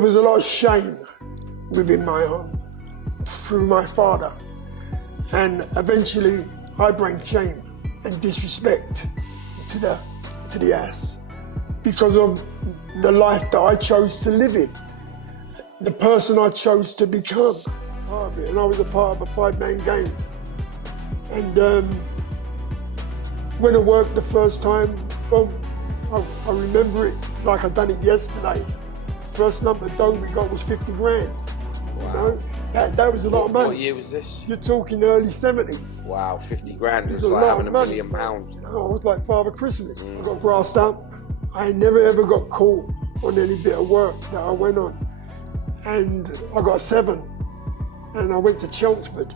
There was a lot of shame within my home through my father, and eventually I bring shame and disrespect to the house because of the life that I chose to live in, the person I chose to become. And I was a part of a 5-man game. And when I worked the first time, I remember it like I'd done it yesterday. First lump of dough we got was 50 grand. Wow. You know? That was a lot of money. What year was this? You're talking early 70s. Wow, 50 grand was like having £1 million. I was like Father Christmas. I got grassed up. I never ever got caught on any bit of work that I went on. And I got 7. And I went to Chelmsford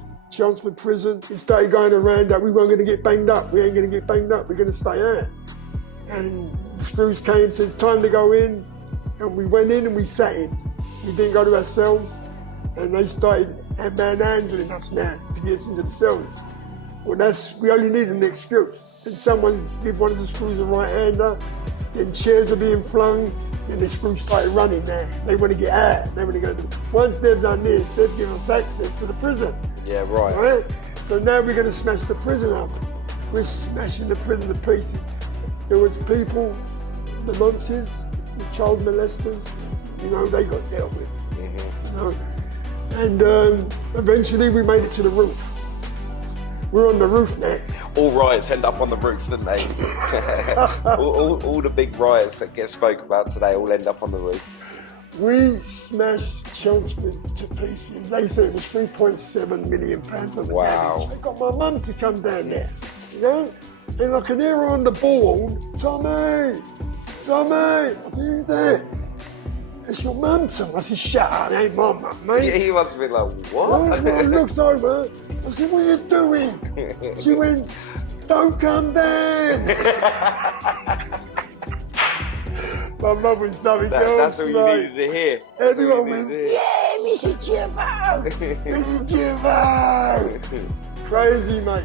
prison. It started going around that we weren't going to get banged up. We ain't going to get banged up. We're going to stay out. And the screws came, said it's time to go in. And we went in and we sat in. We didn't go to our cells. And they started manhandling us now to get us into the cells. Well, we only needed an excuse. And someone gave one of the screws a right-hander, then chairs are being flung, then the screws started running now. They want to get out. They want to go. Once they've done this, they've given us access to the prison. Yeah, right. Right? So now we're going to smash the prison up. We're smashing the prison to pieces. There was people, the nonces, the child molesters, you know, they got dealt with. You know? And eventually we made it to the roof. We're on the roof now. All riots end up on the roof, don't they? all the big riots that get spoke about today all end up on the roof. We smashed Chelmsford to pieces. They said it was £3.7 million of the damage. I got my mum to come down there, you know? And I can hear her on the board, Tommy, I said, you there? It's your mum, son. I said, shut up, it ain't my mum, mate. Yeah, he must have been like, what? I looked over, I said, what are you doing? She went, don't come down. My mum was something else. That's all you needed to hear. Everyone went, yeah, Mr. Jituboh! Mr. Jituboh! Crazy, mate.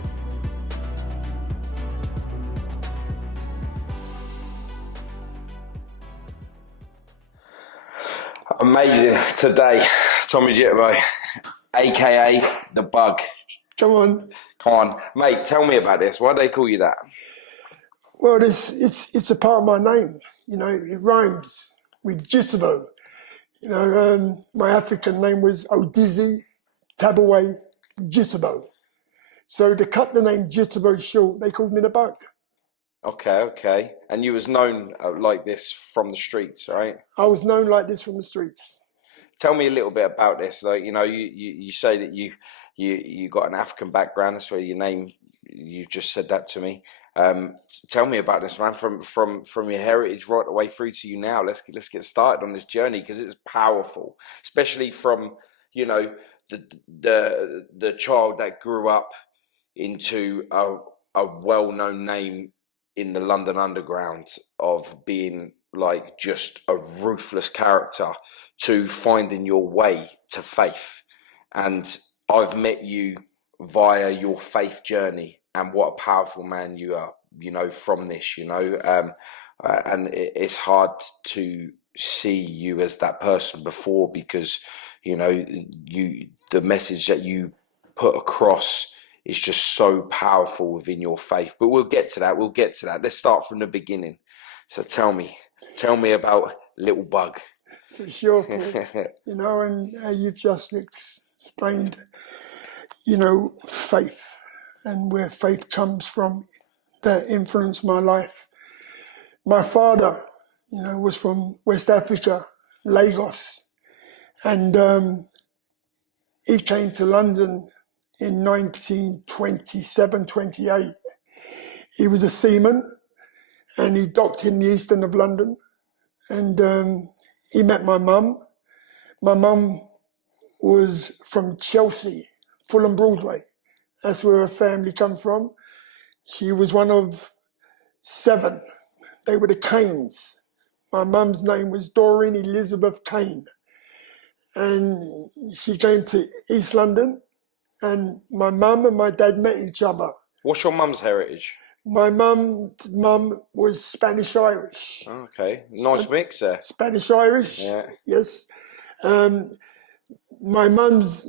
Amazing. Today, Tommy Jituboh, AKA The Bug. Come on. Mate, tell me about this. Why do they call you that? Well, it's a part of my name. You know, it rhymes with Jituboh. You know, my African name was Odizzy Tabawe Jituboh. So to cut the name Jituboh short, they called me The Bug. Okay. And you was known like this from the streets, right? I was known like this from the streets. Tell me a little bit about this. Like, you know, you say that you got an African background. That's where your name. You just said that to me. Tell me about this, man. From your heritage right the way through to you now. Let's get started on this journey because it's powerful, especially from, you know, the child that grew up into a well-known name in the London Underground of being like just a ruthless character to finding your way to faith. And I've met you via your faith journey, and what a powerful man you are, you know, from this, you know, and it's hard to see you as that person before because, you know, the message that you put across is just so powerful within your faith. But we'll get to that. Let's start from the beginning. So tell me about Little Bug. For sure. You know, and you've just explained, you know, faith and where faith comes from that influenced my life. My father, you know, was from West Africa, Lagos, and he came to London in 1927, 28. He was a seaman and he docked in the east end of London, and he met my mum. My mum was from Chelsea, Fulham Broadway. That's where her family comes from. She was one of 7. They were the Canes. My mum's name was Doreen Elizabeth Kane. And she came to East London, and my mum and my dad met each other. What's your mum's heritage? My mum was Spanish-Irish. Okay, nice mix there. Spanish-Irish, yeah. Yes. My mum's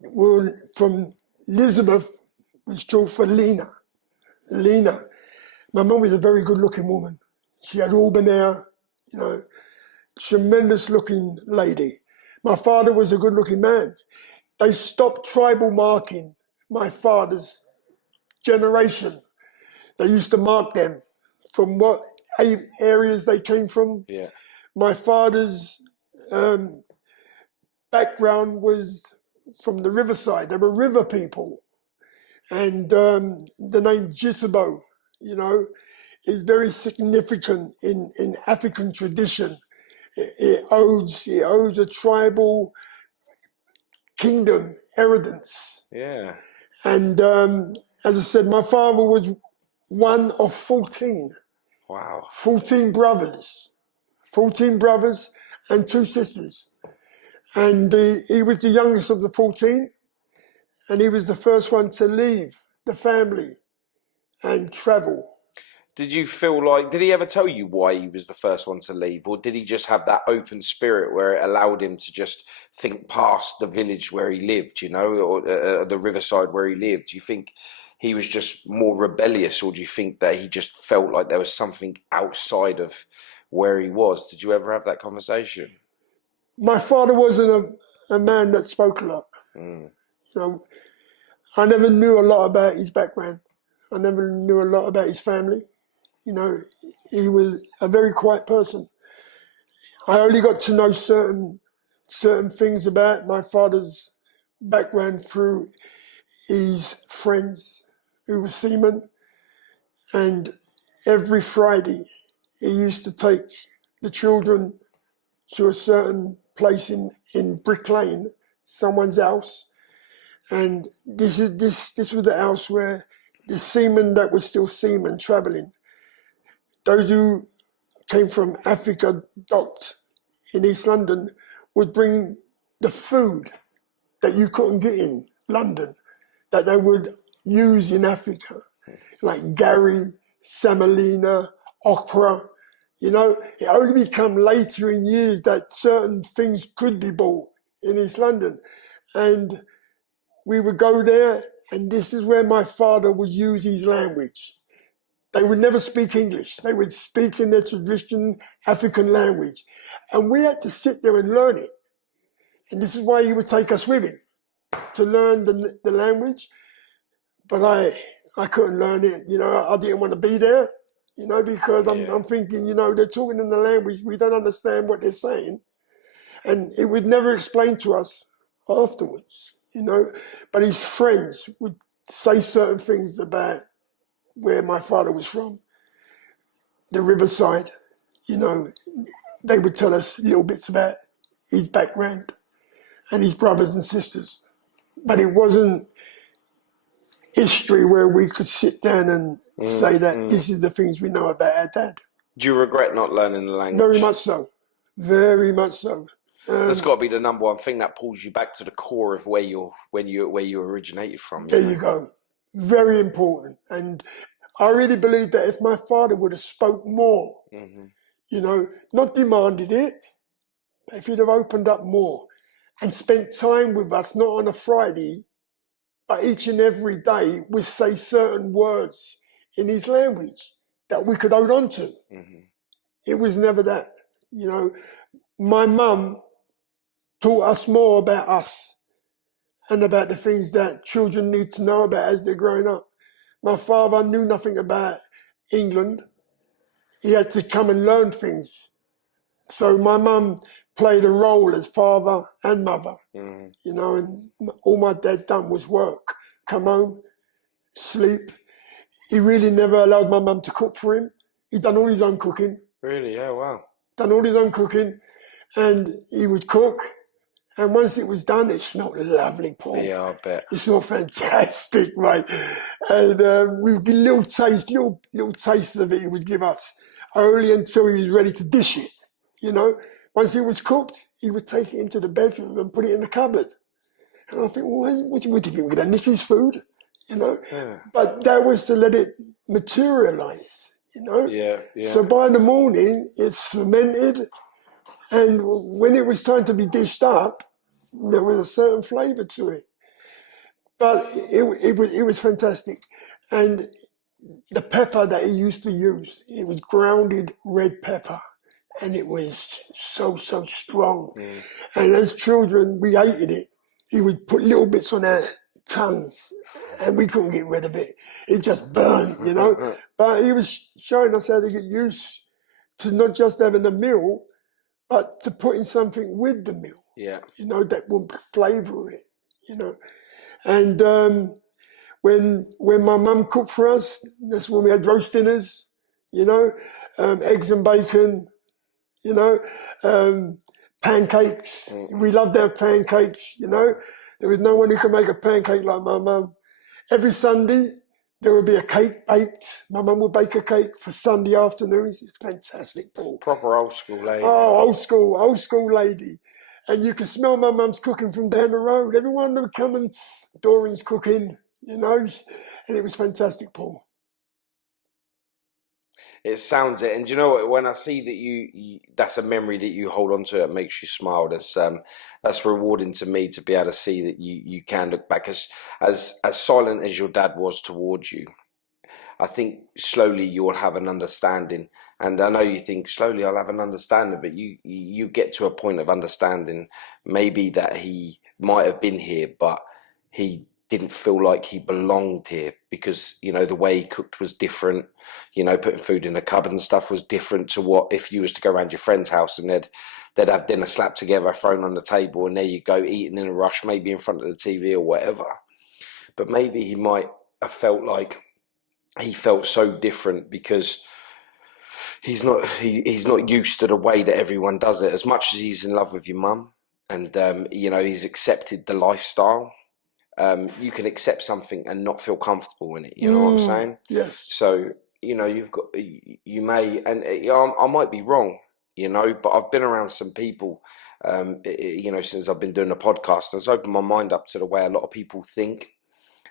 were from Elizabeth, was short for Lena. Lena. My mum was a very good-looking woman. She had auburn hair, you know, tremendous-looking lady. My father was a good-looking man. They stopped tribal marking my father's generation. They used to mark them from what areas they came from. Yeah. My father's background was from the riverside. They were river people. And the name Jituboh, you know, is very significant in African tradition. It owes a tribal kingdom inheritance. Yeah. And as I said, my father was one of 14. Wow. 14 brothers. 14 brothers and 2 sisters. And he was the youngest of the 14. And he was the first one to leave the family and travel. Did you feel like, did he ever tell you why he was the first one to leave? Or did he just have that open spirit where it allowed him to just think past the village where he lived, you know, or the riverside where he lived? Do you think he was just more rebellious, or do you think that he just felt like there was something outside of where he was? Did you ever have that conversation? My father wasn't a man that spoke a lot. So I never knew a lot about his background. I never knew a lot about his family. You know, he was a very quiet person. I only got to know certain things about my father's background through his friends who were seamen. And every Friday, he used to take the children to a certain place in Brick Lane, someone's house. And this was the house where the seamen that were still seamen traveling, those who came from Africa, docked in East London, would bring the food that you couldn't get in London, that they would use in Africa, like gari, semolina, okra. You know, it only became later in years that certain things could be bought in East London. And we would go there, and this is where my father would use his language. They would never speak English. They would speak in their traditional African language. And we had to sit there and learn it. And this is why he would take us with him, to learn the language. But I couldn't learn it. You know, I didn't want to be there, you know, because I'm thinking, you know, they're talking in the language. We don't understand what they're saying. And it would never explain to us afterwards, you know. But his friends would say certain things about where my father was from, the riverside, you know. They would tell us little bits about his background and his brothers and sisters. But it wasn't history where we could sit down and say that this is the things we know about our dad. Do you regret not learning the language? Very much so. Very much so. That's got to be the number one thing that pulls you back to the core of where you originated from. There you go. Very important. And I really believe that if my father would have spoke more, you know, not demanded it, but if he'd have opened up more and spent time with us, not on a Friday, but each and every day, would say certain words in his language that we could hold on to. It was never that. You know, my mum taught us more about us and about the things that children need to know about as they're growing up. My father knew nothing about England. He had to come and learn things. So my mum played a role as father and mother, you know, and all my dad done was work, come home, sleep. He really never allowed my mum to cook for him. He done all his own cooking. Really? Yeah, wow. Done all his own cooking, and he would cook. And once it was done, it smelled lovely, Paul. Yeah, I bet. It smelled fantastic, mate. And we would get little tastes of it he would give us, only until he was ready to dish it, you know. Once it was cooked, he would take it into the bedroom and put it in the cupboard. And I think, well, what do you think? We're going to nick his food, you know? Yeah. But that was to let it materialize, you know? Yeah. So by the morning, it's fermented, And when it was time to be dished up, there was a certain flavour to it. But it was fantastic. And the pepper that he used to use, it was grounded red pepper. And it was so strong. And as children, we hated it. He would put little bits on our tongues and we couldn't get rid of it. It just burned, you know. But he was showing us how to get used to not just having a meal, but to putting something with the meal. Yeah. You know, that will flavour it, you know. And when my mum cooked for us, that's when we had roast dinners, you know, eggs and bacon, you know, pancakes. We loved our pancakes, you know. There was no one who could make a pancake like my mum. Every Sunday, there would be a cake baked. My mum would bake a cake for Sunday afternoons. It's fantastic, Paul. Proper old school lady. Oh, old school lady. And you could smell my mum's cooking from down the road. Everyone would come and Doreen's cooking, you know, and it was fantastic, Paul. It sounds it, and you know what? When I see that you that's a memory that you hold on to, it makes you smile. That's rewarding to me to be able to see that you can look back as silent as your dad was towards you. I think slowly you'll have an understanding, and I know you think slowly I'll have an understanding, but you get to a point of understanding maybe that he might have been here, but he didn't feel like he belonged here because, you know, the way he cooked was different. You know, putting food in the cupboard and stuff was different to what if you was to go around your friend's house and they'd have dinner slapped together, thrown on the table, and there you go, eating in a rush, maybe in front of the TV or whatever. But maybe he might have felt like he felt so different because he's not used to the way that everyone does it. As much as he's in love with your mum and you know, he's accepted the lifestyle. You can accept something and not feel comfortable in it. You know what I'm saying? Yes. So, you know, you may, and I might be wrong, you know, but I've been around some people, you know, since I've been doing the podcast, and it's opened my mind up to the way a lot of people think,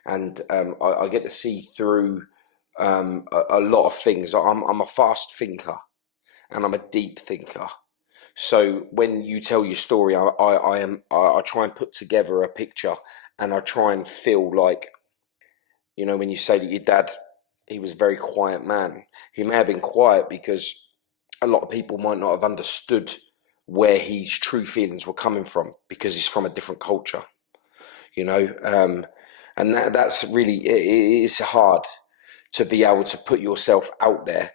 and I get to see through a lot of things. I'm a fast thinker, and I'm a deep thinker. So when you tell your story, I try and put together a picture, and I try and feel like, you know, when you say that your dad, he was a very quiet man. He may have been quiet because a lot of people might not have understood where his true feelings were coming from because he's from a different culture, you know. And that's really, it's hard to be able to put yourself out there,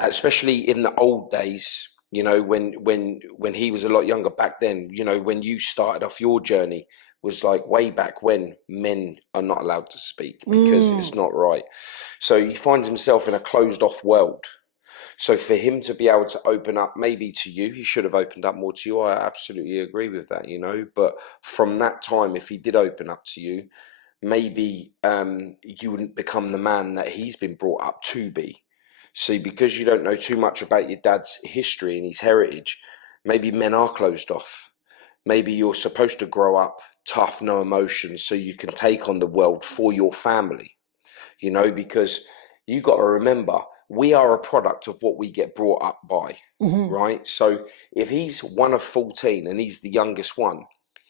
especially in the old days. You know, when he was a lot younger back then, you know, when you started off your journey was like way back when men are not allowed to speak because it's not right. So he finds himself in a closed off world. So for him to be able to open up maybe to you, he should have opened up more to you. I absolutely agree with that, you know. But from that time, if he did open up to you, maybe you wouldn't become the man that he's been brought up to be. See, because you don't know too much about your dad's history and his heritage, maybe men are closed off. Maybe you're supposed to grow up tough, no emotions, so you can take on the world for your family, you know, because you got to remember, we are a product of what we get brought up by, right? So if he's one of 14 and he's the youngest one,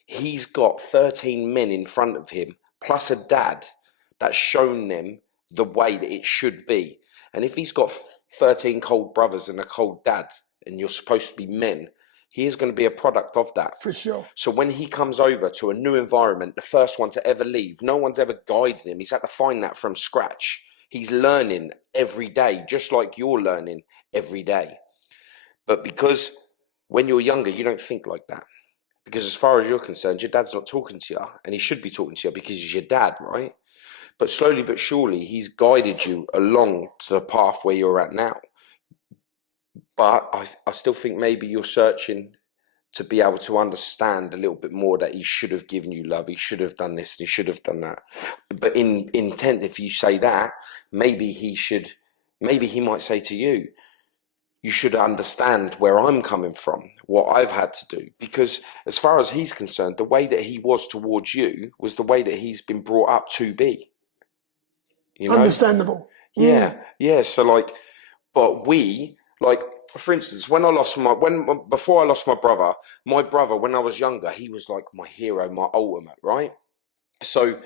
he's got 13 men in front of him, plus a dad that's shown them the way that it should be. And if he's got 13 cold brothers and a cold dad, and you're supposed to be men, he is going to be a product of that. For sure. So when he comes over to a new environment, the first one to ever leave, no one's ever guided him. He's had to find that from scratch. He's learning every day, just like you're learning every day. But because when you're younger, you don't think like that. Because as far as you're concerned, your dad's not talking to you, and he should be talking to you because he's your dad, right? But slowly but surely, he's guided you along to the path where you're at now. But I still think maybe you're searching to be able to understand a little bit more that he should have given you love, he should have done this, he should have done that. But in intent, if you say that, maybe he might say to you, you should understand where I'm coming from, what I've had to do. Because as far as he's concerned, the way that he was towards you was the way that he's been brought up to be. You know? Understandable. Yeah, yeah. So like, but we, like, for instance, before I lost my brother, when I was younger, he was like my hero, my ultimate, right? So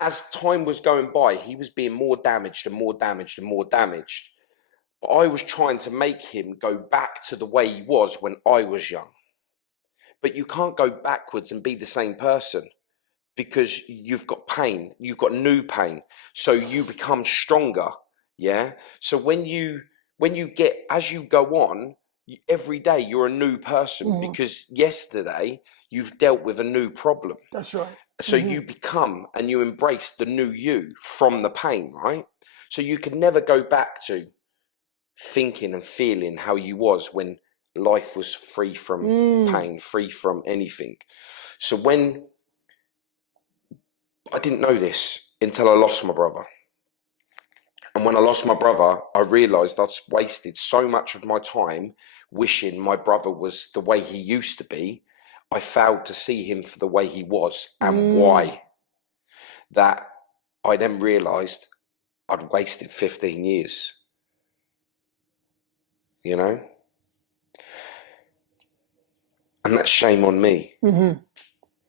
as time was going by, he was being more damaged and more damaged and more damaged. But I was trying to make him go back to the way he was when I was young. But you can't go backwards and be the same person, because you've got pain, you've got new pain. So you become stronger. Yeah. So when you get, as you go on, every day you're a new person, because yesterday you've dealt with a new problem. That's right. So you become and you embrace the new you from the pain, right? So you can never go back to thinking and feeling how you was when life was free from pain, free from anything. So when I didn't know this until I lost my brother. And when I lost my brother, I realised I'd wasted so much of my time wishing my brother was the way he used to be. I failed to see him for the way he was and why. That I then realised I'd wasted 15 years. You know? And that's shame on me.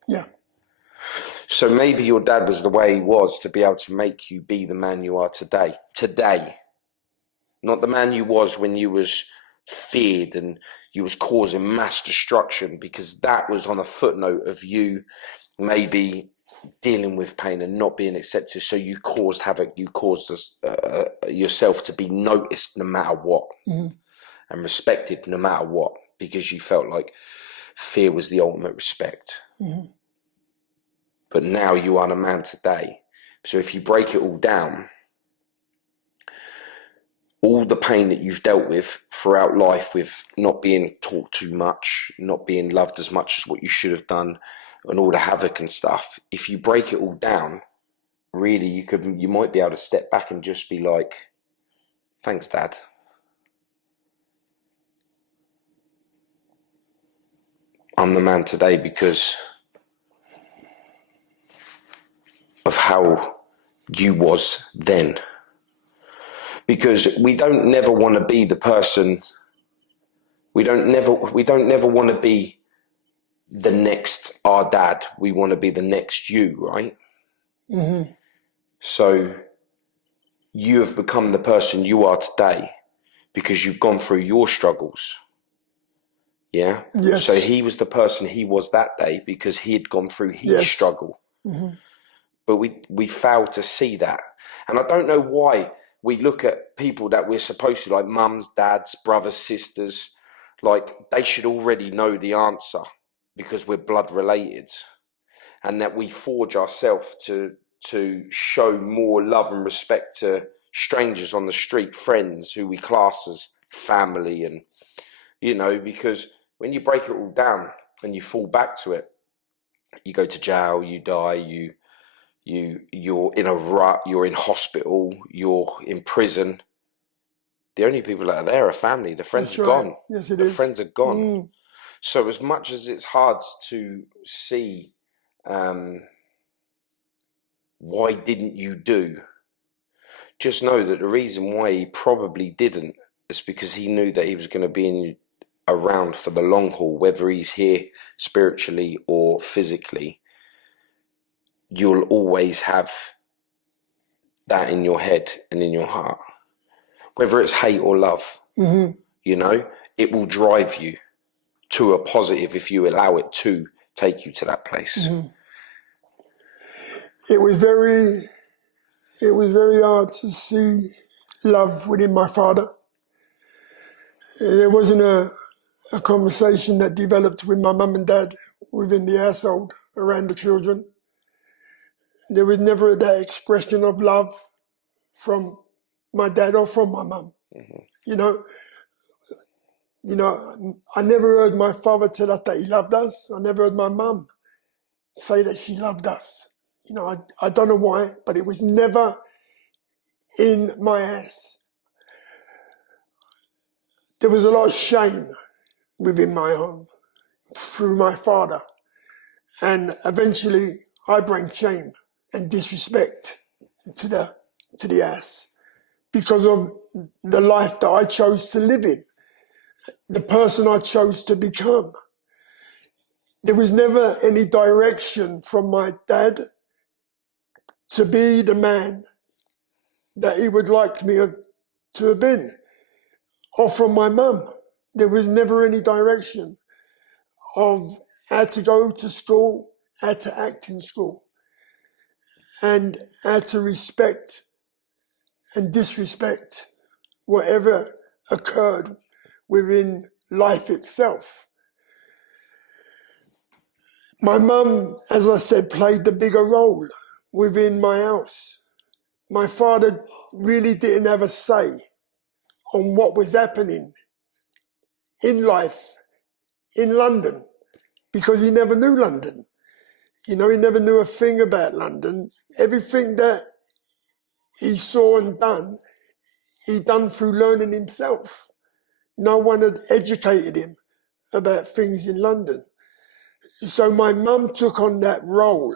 Yeah. So maybe your dad was the way he was to be able to make you be the man you are today. Today. Not the man you was when you was feared and you was causing mass destruction, because that was on a footnote of you maybe dealing with pain and not being accepted. So you caused havoc. You caused yourself to be noticed no matter what, and respected no matter what, because you felt like fear was the ultimate respect. But now you are the man today. So if you break it all down, all the pain that you've dealt with throughout life, with not being taught too much, not being loved as much as what you should have done, and all the havoc and stuff, if you break it all down, really you might be able to step back and just be like, thanks, Dad. I'm the man today because of how you was then. Because we don't never want to be the person, we don't never want to be the next our dad. We want to be the next you, right? So you have become the person you are today because you've gone through your struggles. Yeah? Yes. So he was the person he was that day because he had gone through his struggle. But we fail to see that. And I don't know why we look at people that we're supposed to, like mums, dads, brothers, sisters, like they should already know the answer because we're blood related, and that we forge ourselves to show more love and respect to strangers on the street, friends who we class as family. And, you know, because when you break it all down and you fall back to it, you go to jail, you die, you're in a rut, you're in hospital, you're in prison. The only people that are there are family. The friends are gone. Yes, it the is. friends are gone. So as much as it's hard to see, why didn't you do? Just know that the reason why he probably didn't is because he knew that he was going to be around for the long haul, whether he's here spiritually or physically. You'll always have that in your head and in your heart, whether it's hate or love. You know, it will drive you to a positive if you allow it to take you to that place. It was very hard to see love within my father. There wasn't a conversation that developed with my mum and dad within the household around the children. There was never that expression of love from my dad or from my mum. You know, I never heard my father tell us that he loved us. I never heard my mum say that she loved us. You know, I don't know why, but it was never in my house. There was a lot of shame within my home through my father. And eventually I bring shame and disrespect to the house because of the life that I chose to live in. the person I chose to become. There was never any direction from my dad to be the man that he would like me to have been, or from my mum. There was never any direction of how to go to school, how to act in school, and how to respect and disrespect whatever occurred within life itself. My mum, as I said, played the bigger role within my house. My father really didn't have a say on what was happening in life in London, because he never knew London. He never knew a thing about London. Everything that he saw and done, he done through learning himself. No one had educated him about things in London. So my mum took on that role,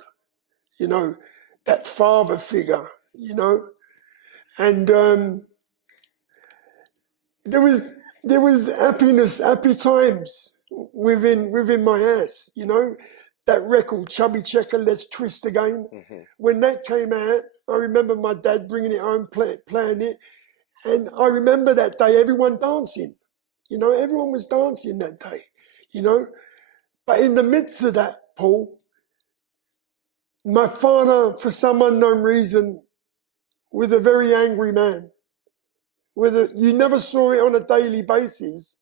that father figure, and there was happy times within my house, That record, Chubby Checker, Let's Twist Again. Mm-hmm. When that came out, I remember my dad bringing it home, playing it, and I remember that day everyone dancing. Everyone was dancing that day, But in the midst of that, Paul, my father, for some unknown reason, was a very angry man. You never saw it on a daily basis,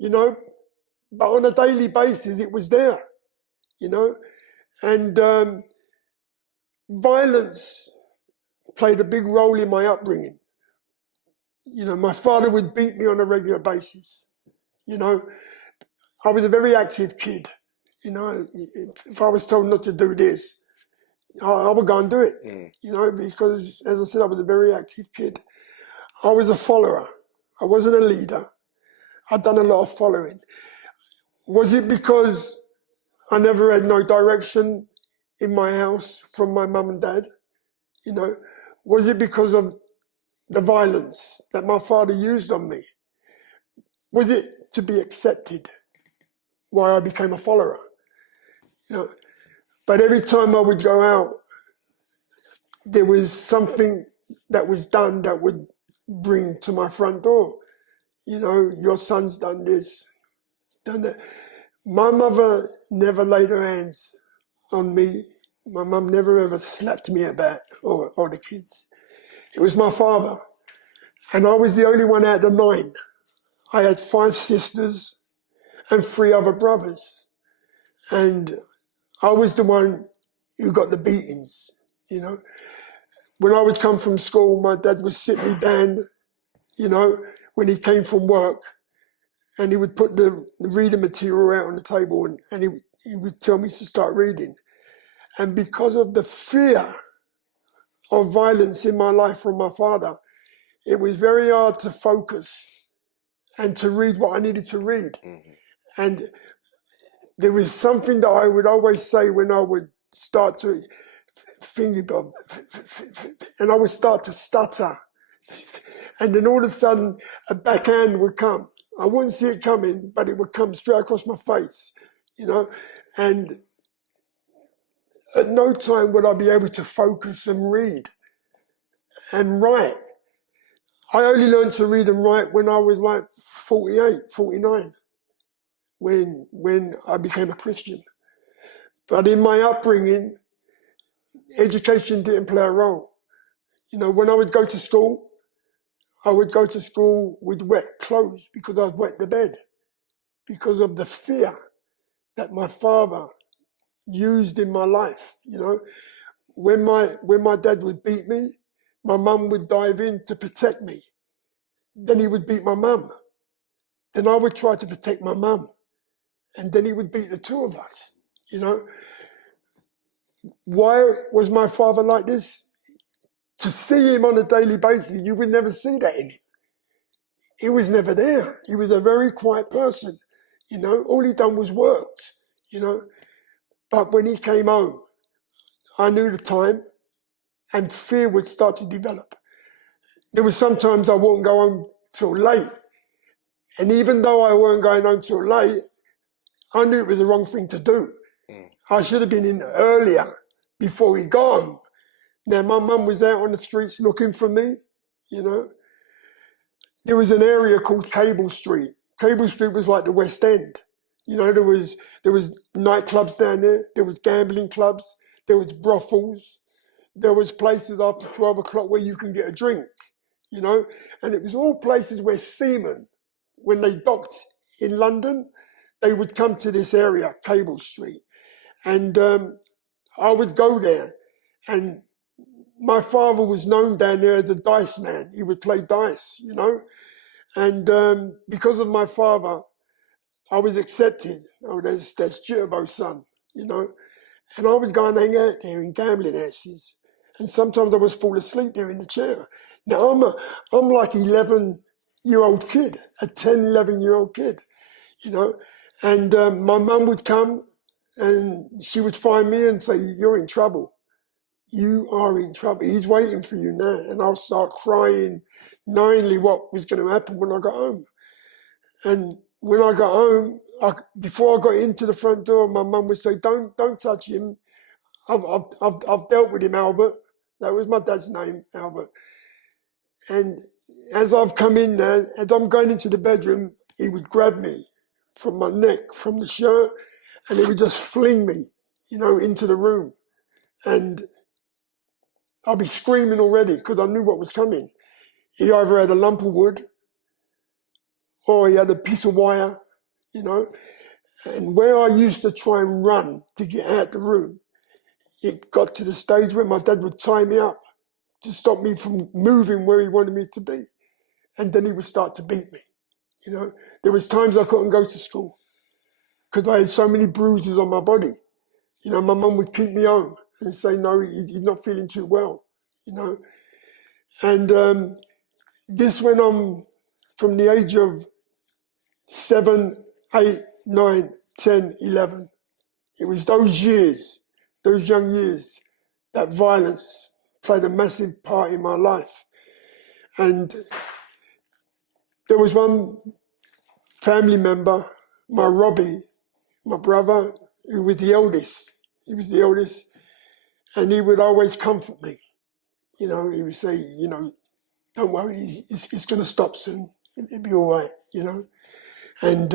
but on a daily basis it was there, and violence played a big role in my upbringing. My father would beat me on a regular basis. I was a very active kid. If I was told not to do this, I would go and do it, because, as I said, I was a very active kid. I was a follower. I wasn't a leader. I'd done a lot of following. Was it because I never had no direction in my house from my mum and dad? Was it because of the violence that my father used on me? Was it to be accepted why I became a follower? But every time I would go out, there was something that was done that would bring to my front door. Your son's done this, done that. My mother never laid her hands on me. My mum never ever slapped me about or the kids. It was my father. And I was the only one out of 9. I had 5 sisters and 3 other brothers. And I was the one who got the beatings, When I would come from school, my dad would sit me down, when he came from work, and he would put the reading material out on the table, and he would tell me to start reading. And because of the fear of violence in my life from my father, it was very hard to focus and to read what I needed to read. Mm-hmm. And there was something that I would always say when I would start to finger, and I would start to stutter. And then all of a sudden, a backhand would come. I wouldn't see it coming, but it would come straight across my face, And at no time would I be able to focus and read and write. I only learned to read and write when I was like 48, 49, when I became a Christian. But in my upbringing, education didn't play a role. When I would go to school, I would go to school with wet clothes because I'd wet the bed, because of the fear that my father used in my life. When my dad would beat me, my mum would dive in to protect me. Then he would beat my mum. Then I would try to protect my mum. And then he would beat the 2 of us, Why was my father like this? To see him on a daily basis, you would never see that in him. He was never there. He was a very quiet person, All he done was worked, But when he came home, I knew the time, and fear would start to develop. There were sometimes I wouldn't go home till late, And even though I weren't going home till late, I knew it was the wrong thing to do. I should have been in earlier before he got home. Now, my mum was out on the streets looking for me, you know. There was an area called Cable Street. Cable Street was like the West End. You know, there was nightclubs down there. There was gambling clubs. There was brothels. There was places after 12 o'clock where you can get a drink, you know. And it was all places where seamen, when they docked in London, they would come to this area, Cable Street. And I would go there. And my father was known down there as a dice man. He would play dice, you know. And because of my father, I was accepted. Oh, that's Jituboh's son, you know. And I was going hang out there in gambling houses. And sometimes I was fall asleep there in the chair. Now, I'm like 11-year-old kid, a 10, 11-year-old kid, you know. And my mum would come and she would find me and say, "You're in trouble. You are in trouble. He's waiting for you now." And I'll start crying, knowingly what was going to happen when I got home. And when I got home, before I got into the front door, my mum would say, don't touch him. I've dealt with him, Albert." That was my dad's name, Albert. And as I've come in there, as I'm going into the bedroom, he would grab me from my neck, from the shirt, and he would just fling me, you know, into the room. And I'd be screaming already because I knew what was coming. He either had a lump of wood or he had a piece of wire, you know. And where I used to try and run to get out the room, it got to the stage where my dad would tie me up to stop me from moving where he wanted me to be. And then he would start to beat me, you know. There was times I couldn't go to school because I had so many bruises on my body. You know, my mum would keep me home and say, "No, he's not feeling too well," you know. And this went on from the age of 7, 8, 9, 10, 11. It was those years, those young years, that violence played a massive part in my life. And there was one family member, my Robbie, my brother, who was the eldest. He was the eldest, and he would always comfort me. You know, he would say, you know, "Don't worry, it's going to stop soon. It'll be all right," you know. And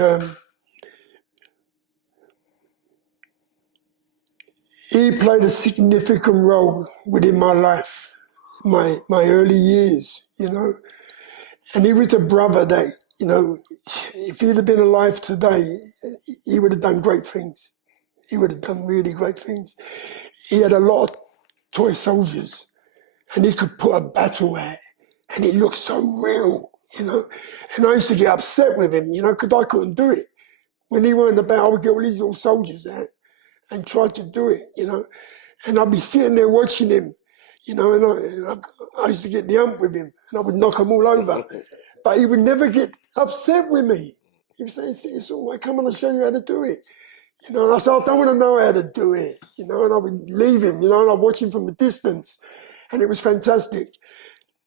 he played a significant role within my life, my early years, you know. And he was a brother that, you know, if he'd have been alive today, he would have done great things. He would have done really great things. He had a lot of toy soldiers, and he could put a battle out, and it looked so real, you know. And I used to get upset with him, you know, because I couldn't do it. When he weren't about, I would get all these little soldiers out and try to do it, you know. And I'd be sitting there watching him, you know, and I used to get the hump with him, and I would knock him all over. But he would never get upset with me. He would say, "It's all right, come on, I'll show you how to do it." You know, and I said, "I don't want to know how to do it," you know, and I would leave him, you know, and I'd watch him from a distance. And it was fantastic.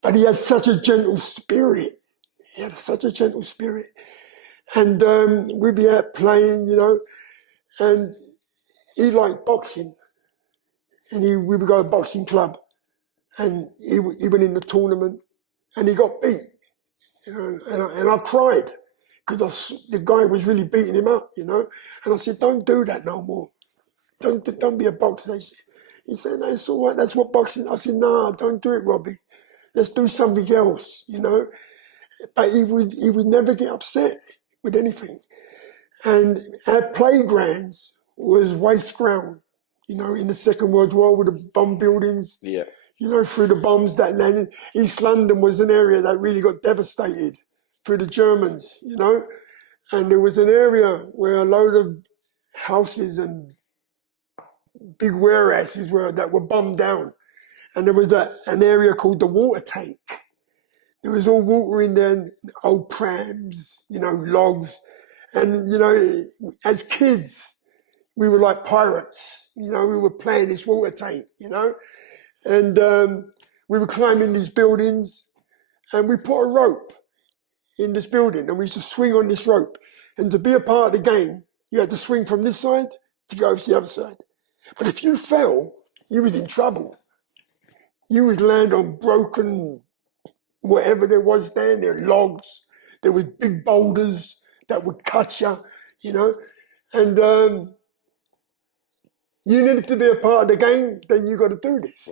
But he had such a gentle spirit. He had such a gentle spirit. And we'd be out playing, you know, and he liked boxing. And we would go to a boxing club. And he went in the tournament and he got beat. You know, and I cried because the guy was really beating him up, you know. And I said, "Don't do that no more. Don't be a boxer." He said, "No, it's all right. That's what boxing." I said, "No, don't do it, Robbie. Let's do something else," you know. But he would never get upset with anything. And our playgrounds was waste ground, you know, in the Second World War with the bomb buildings. Yeah. You know, through the bombs that landed. East London was an area that really got devastated through the Germans, you know. And there was an area where a load of houses and big warehouses that were bombed down. And there was an area called the water tank. There was all water in there, old prams, you know, logs. And, you know, as kids, we were like pirates. You know, we were playing this water tank, you know. And we were climbing these buildings, and we put a rope in this building, and we used to swing on this rope. And to be a part of the game, you had to swing from this side to go to the other side. But if you fell, you was in trouble. You would land on broken whatever there was there logs, there were big boulders that would cut you, you know. And you needed to be a part of the game, then you got to do this.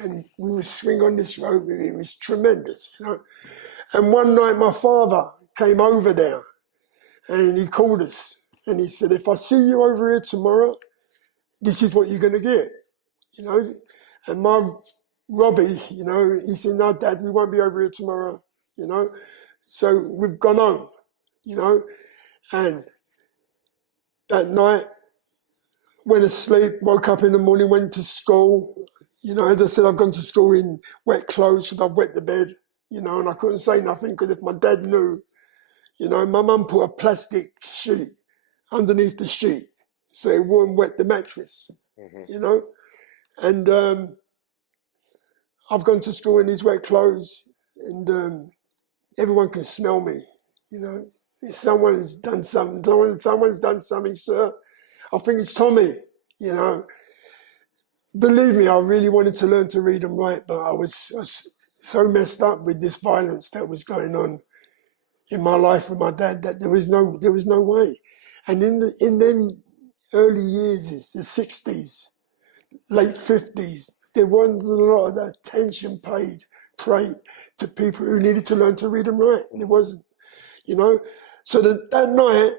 And we would swing on this rope, and it was tremendous, you know. And one night my father came over there, and he called us, and he said, if I see you over here tomorrow, this is what you're going to get, you know. And my Robbie, you know, he said, no, Dad, we won't be over here tomorrow, you know. So we've gone home, you know. And that night, went to sleep, woke up in the morning, went to school. You know, as I said, I've gone to school in wet clothes because I've wet the bed, you know, and I couldn't say nothing because if my dad knew, you know, my mum put a plastic sheet underneath the sheet so it wouldn't wet the mattress, you know. And I've gone to school in these wet clothes, and everyone can smell me, you know. If someone's done something, someone's done something, sir. I think it's Tommy, you know. Believe me, I really wanted to learn to read and write, but I was so messed up with this violence that was going on in my life with my dad that there was no way. And in them early years, the 60s, late 50s, there wasn't a lot of attention paid to people who needed to learn to read and write. There wasn't, you know. So that night,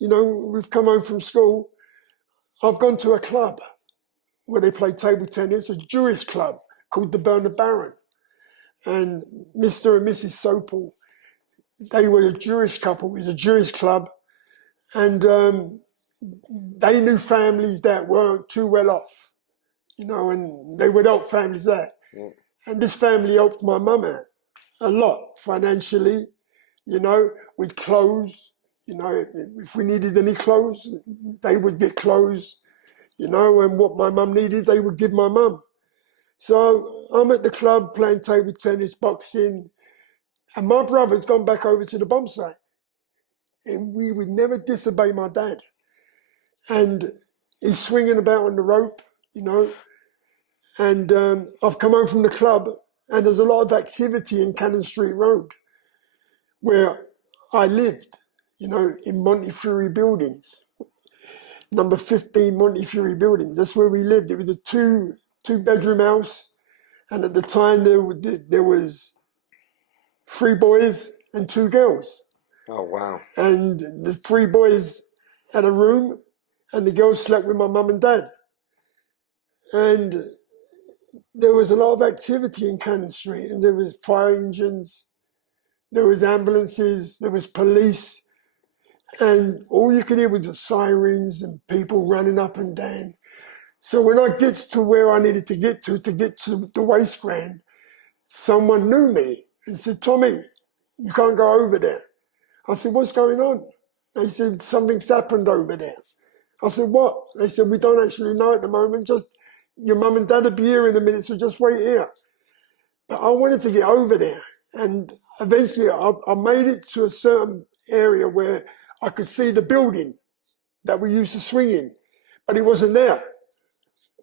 you know, we've come home from school. I've gone to a club where they play table tennis, a Jewish club called the Burner Baron. And Mr. and Mrs. Sopel, they were a Jewish couple. It was a Jewish club. And they knew families that weren't too well off, you know, and they would help families out. And this family helped my mum out a lot financially, you know, with clothes. You know, if we needed any clothes, they would get clothes, you know, and what my mum needed, they would give my mum. So I'm at the club playing table tennis, boxing, and my brother's gone back over to the bomb site. And we would never disobey my dad. And he's swinging about on the rope, you know. And I've come home from the club, and there's a lot of activity in Cannon Street Road, where I lived, you know, in Montefiore Buildings, number 15 Montefiore Buildings. That's where we lived. It was a two-bedroom house, and at the time there was 3 boys and 2 girls. Oh, wow. And the 3 boys had a room, and the girls slept with my mum and dad. And there was a lot of activity in Cannon Street, and there was fire engines, there was ambulances, there was police, and all you could hear was the sirens and people running up and down. So when I get to where I needed to get to the waste ground, someone knew me and said, Tommy, you can't go over there. I said, what's going on? They said, something's happened over there. I said, what? They said, we don't actually know at the moment, just your mum and dad will be here in a minute, so just wait here. But I wanted to get over there, and eventually I made it to a certain area where I could see the building that we used to swing in, but it wasn't there.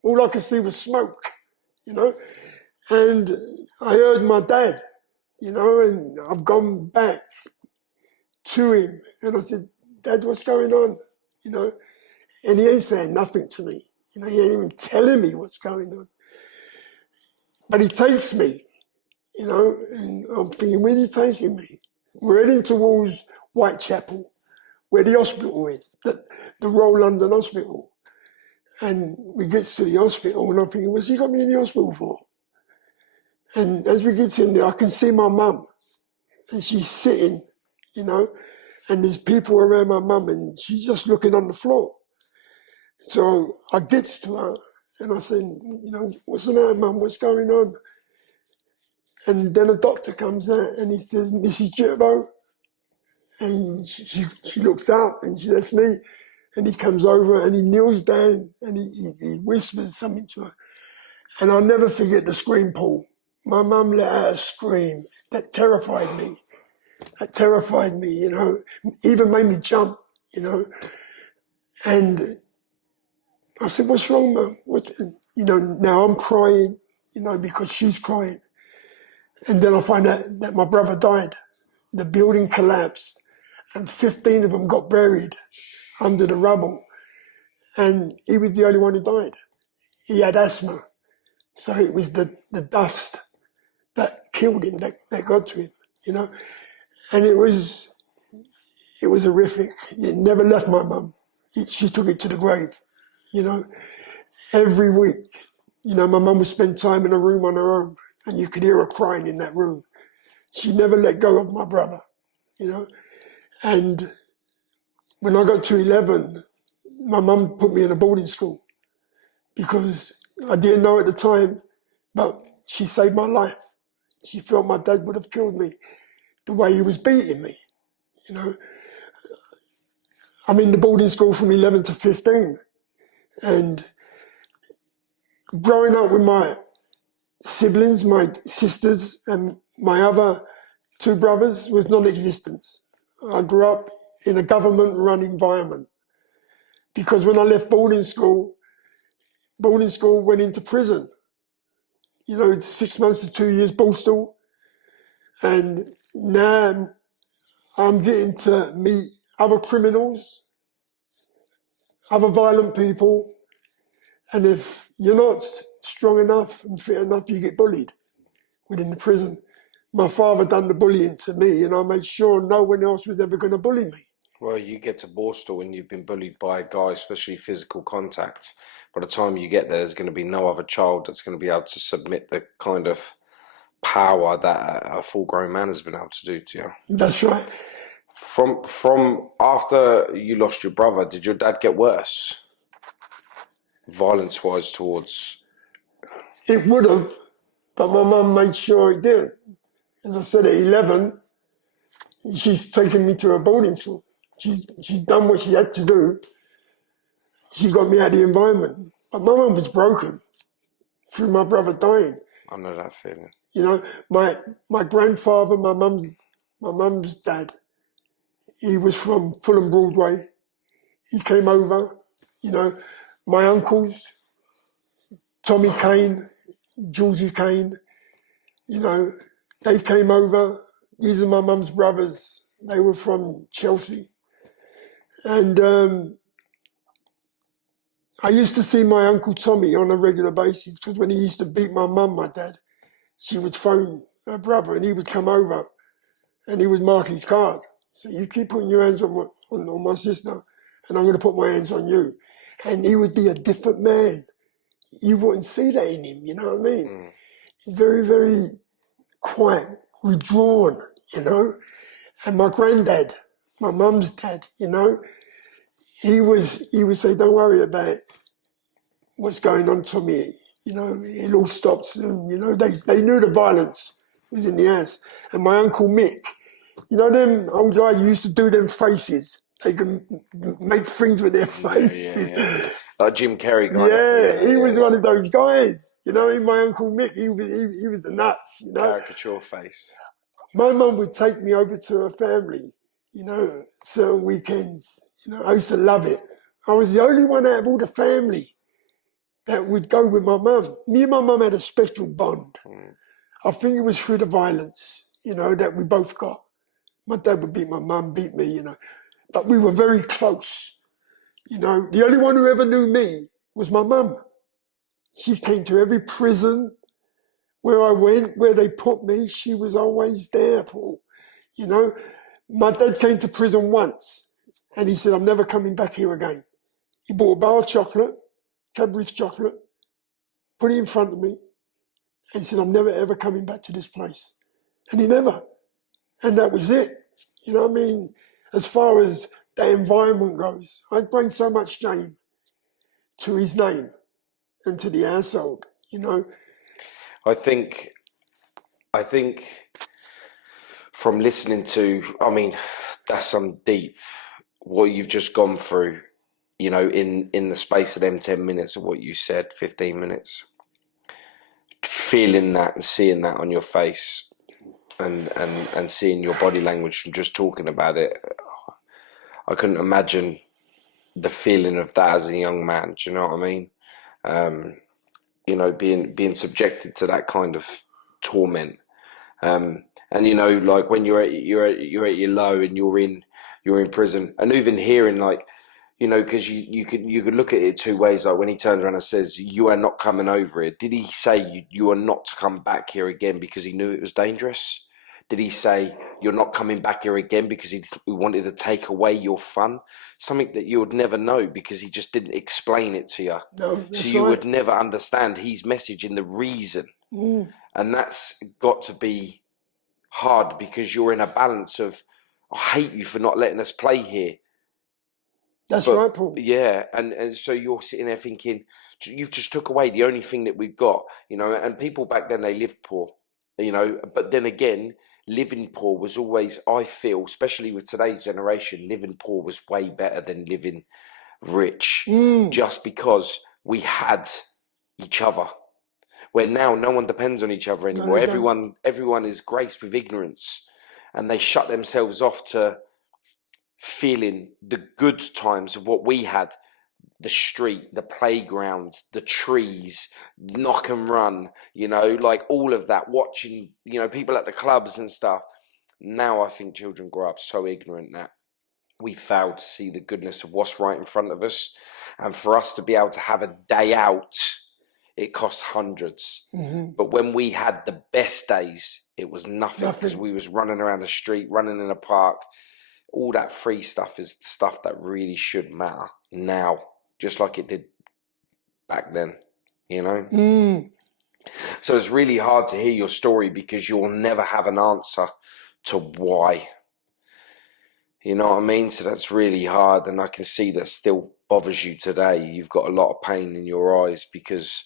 All I could see was smoke, you know. And I heard my dad, you know, and I've gone back to him, and I said, Dad, what's going on, you know? And he ain't saying nothing to me. You know, he ain't even telling me what's going on. But he takes me, you know, and I'm thinking, where are you taking me? We're heading towards Whitechapel, where the hospital is, the Royal London Hospital. And we get to the hospital, and I'm thinking, what's he got me in the hospital for? And as we get in there, I can see my mum, and she's sitting, you know, and there's people around my mum, and she's just looking on the floor. So I get to her, and I said, you know, what's the matter, Mum? What's going on? And then a doctor comes out, and he says, Mrs. Jituboh. And she looks up, and she says, that's me. And he comes over, and he kneels down, and he whispers something to her. And I'll never forget the scream, Paul. My mum let out a scream that terrified me. that terrified me, you know, even made me jump, you know. And I said, what's wrong, Mum? You know, now I'm crying, you know, because she's crying. And then I find out that my brother died. The building collapsed and 15 of them got buried under the rubble. And he was the only one who died. He had asthma. So it was the dust that killed him, that got to him, you know. And it was horrific. It never left my mum. She took it to the grave, you know. Every week, you know, my mum would spend time in a room on her own, and you could hear her crying in that room. She never let go of my brother, you know. And when I got to 11, my mum put me in a boarding school because I didn't know at the time, but she saved my life. She felt my dad would have killed me the way he was beating me, you know. I'm in the boarding school from 11 to 15, and growing up with my siblings, my sisters, and my other 2 brothers was non-existent. I grew up in a government-run environment because when I left boarding school went into prison. You know, 6 months to 2 years Borstal, and now I'm getting to meet other criminals, other violent people, and if you're not strong enough and fit enough, you get bullied within the prison. My father done the bullying to me, and I made sure no one else was ever going to bully me. Well, you get to Borstal and you've been bullied by a guy, especially physical contact. By the time you get there, there's going to be no other child that's going to be able to submit the kind of power that a full-grown man has been able to do to you. That's right. From after you lost your brother, did your dad get worse, violence-wise towards? It would have, but my mum made sure it did. As I said, at 11, she's taken me to a boarding school. She's done what she had to do. She got me out of the environment. But my mum was broken through my brother dying. I know that feeling. You know, my grandfather, my mum's dad, he was from Fulham Broadway. He came over. You know, my uncles, Tommy Kane, Georgie Kane, you know, they came over. These are my mum's brothers. They were from Chelsea. And I used to see my Uncle Tommy on a regular basis because when he used to beat my mum, my dad, she would phone her brother and he would come over and he would mark his card. So you keep putting your hands on my sister and I'm going to put my hands on you. And he would be a different man. You wouldn't see that in him, you know what I mean? Very, very quiet, withdrawn, you know? And my granddad, my mum's dad, you know, he would say, don't worry about what's going on, Tommy. You know, it all stops. And, you know, they knew the violence was in the house. And my Uncle Mick, you know, them old guys used to do them faces. They can make things with their faces. Yeah. Like Jim Carrey guy. Yeah, he was one of those guys. You know, my Uncle Mick, he was the nuts, you know. Caricature face. My mum would take me over to her family, you know, certain weekends. You know, I used to love it. I was the only one out of all the family that would go with my mum. Me and my mum had a special bond. I think it was through the violence, you know, that we both got. My dad would beat my mum, beat me, you know. But we were very close. You know, the only one who ever knew me was my mum. She came to every prison where I went, where they put me. She was always there, Paul. You know, my dad came to prison once and he said, I'm never coming back here again. He bought a bar of chocolate, Cadbury's chocolate, put it in front of me and he said, I'm never ever coming back to this place. And he never. And that was it. You know what I mean? As far as the environment goes, I bring so much shame to his name and to the household, you know. I think from listening to, I mean, that's some deep, what you've just gone through, you know, in the space of them 10 minutes of what you said, 15 minutes, feeling that and seeing that on your face, and seeing your body language from just talking about it, I couldn't imagine the feeling of that as a young man. Do you know what I mean? You know, being subjected to that kind of torment. And you know, like when you're at your low and you're in prison, and even hearing like, you know, because you could look at it two ways. Like when he turns around and says, "You are not coming over here." Did he say you are not to come back here again because he knew it was dangerous? Did he say you're not coming back here again because he wanted to take away your fun? Something that you would never know because he just didn't explain it to you. No, So that's you right. would never understand his message in the reason. And that's got to be hard because you're in a balance of, I hate you for not letting us play here. That's right, Paul. Yeah, and so you're sitting there thinking, you've just took away the only thing that we've got, you know, and people back then, they lived poor, you know, but then again, living poor was always, I feel, especially with today's generation, living poor was way better than living rich, just because we had each other. Where now no one depends on each other anymore. No, Everyone is graced with ignorance, and they shut themselves off to feeling the good times of what we had: the street, the playground, the trees, knock and run, you know, like all of that, watching, you know, people at the clubs and stuff. Now I think children grow up so ignorant that we fail to see the goodness of what's right in front of us. And for us to be able to have a day out, it costs hundreds. But when we had the best days, it was nothing because we was running around the street, running in a park. All that free stuff is the stuff that really should matter now, just like it did back then, you know? So it's really hard to hear your story because you'll never have an answer to why. You know what I mean? So that's really hard, and I can see that still bothers you today. You've got a lot of pain in your eyes because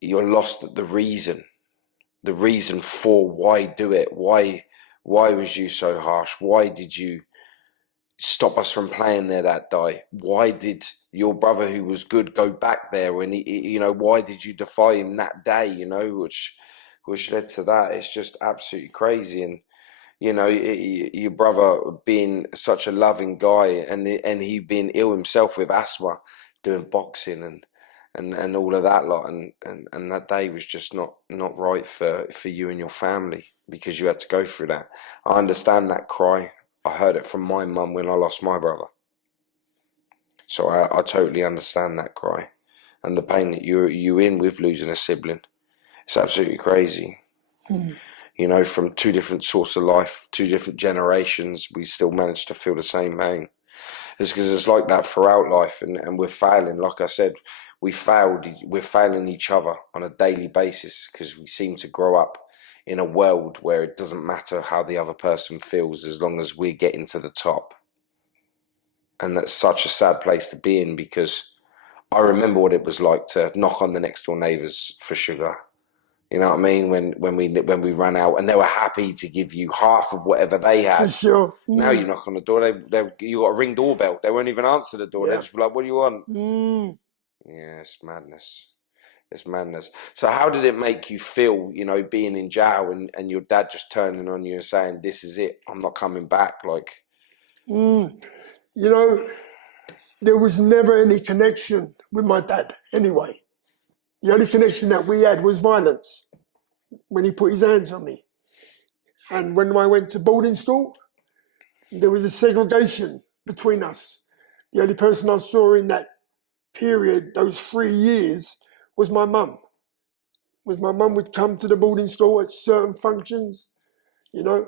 you're lost at the reason for why do it. Why was you so harsh? Why did you stop us from playing there that day? Why did your brother who was good go back there when he, you know, why did you defy him that day, you know, which led to that? It's just absolutely crazy. And you know, your brother being such a loving guy, and he being ill himself with asthma, doing boxing and all of that lot, and that day was just not right for you and your family because you had to go through that. I understand that cry. I heard it from my mum when I lost my brother, so I totally understand that cry and the pain that you in with losing a sibling. It's absolutely crazy. You know, from two different sorts of life, two different generations, we still manage to feel the same pain. It's because it's like that throughout life, and we're failing. Like I said, we're failing each other on a daily basis because we seem to grow up in a world where it doesn't matter how the other person feels as long as we're getting to the top. And that's such a sad place to be in because I remember what it was like to knock on the next door neighbours for sugar. You know what I mean? When we ran out, and they were happy to give you half of whatever they had. For sure. Now you knock on the door, you got a ring doorbell. They won't even answer the door. Yeah. They'll just be like, "What do you want?" Yeah, it's madness. It's madness. So how did it make you feel? You know, being in jail and your dad just turning on you and saying, "This is it. I'm not coming back." Like, You know, there was never any connection with my dad anyway. The only connection that we had was violence when he put his hands on me. And when I went to boarding school, there was a segregation between us. The only person I saw in that period, those 3 years, was my mum. My mum would come to the boarding school at certain functions, you know.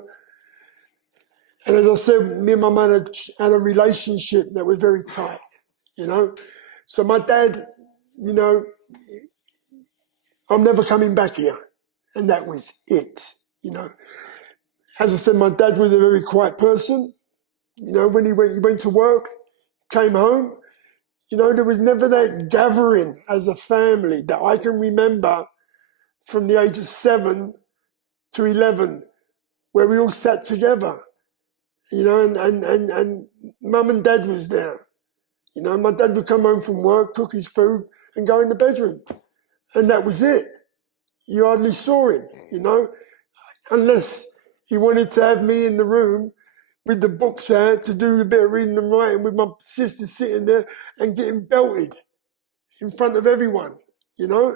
And as I said, me and my mum had a relationship that was very tight, you know. So my dad, you know, I'm never coming back here. And that was it, you know. As I said, my dad was a very quiet person. You know, when he went to work, came home, you know, there was never that gathering as a family that I can remember from the age of 7 to 11, where we all sat together, you know, and mum and dad was there. You know, my dad would come home from work, cook his food, and go in the bedroom. And that was it. You hardly saw him, you know. unless he wanted to have me in the room with the books out to do a bit of reading and writing with my sister sitting there and getting belted in front of everyone, you know.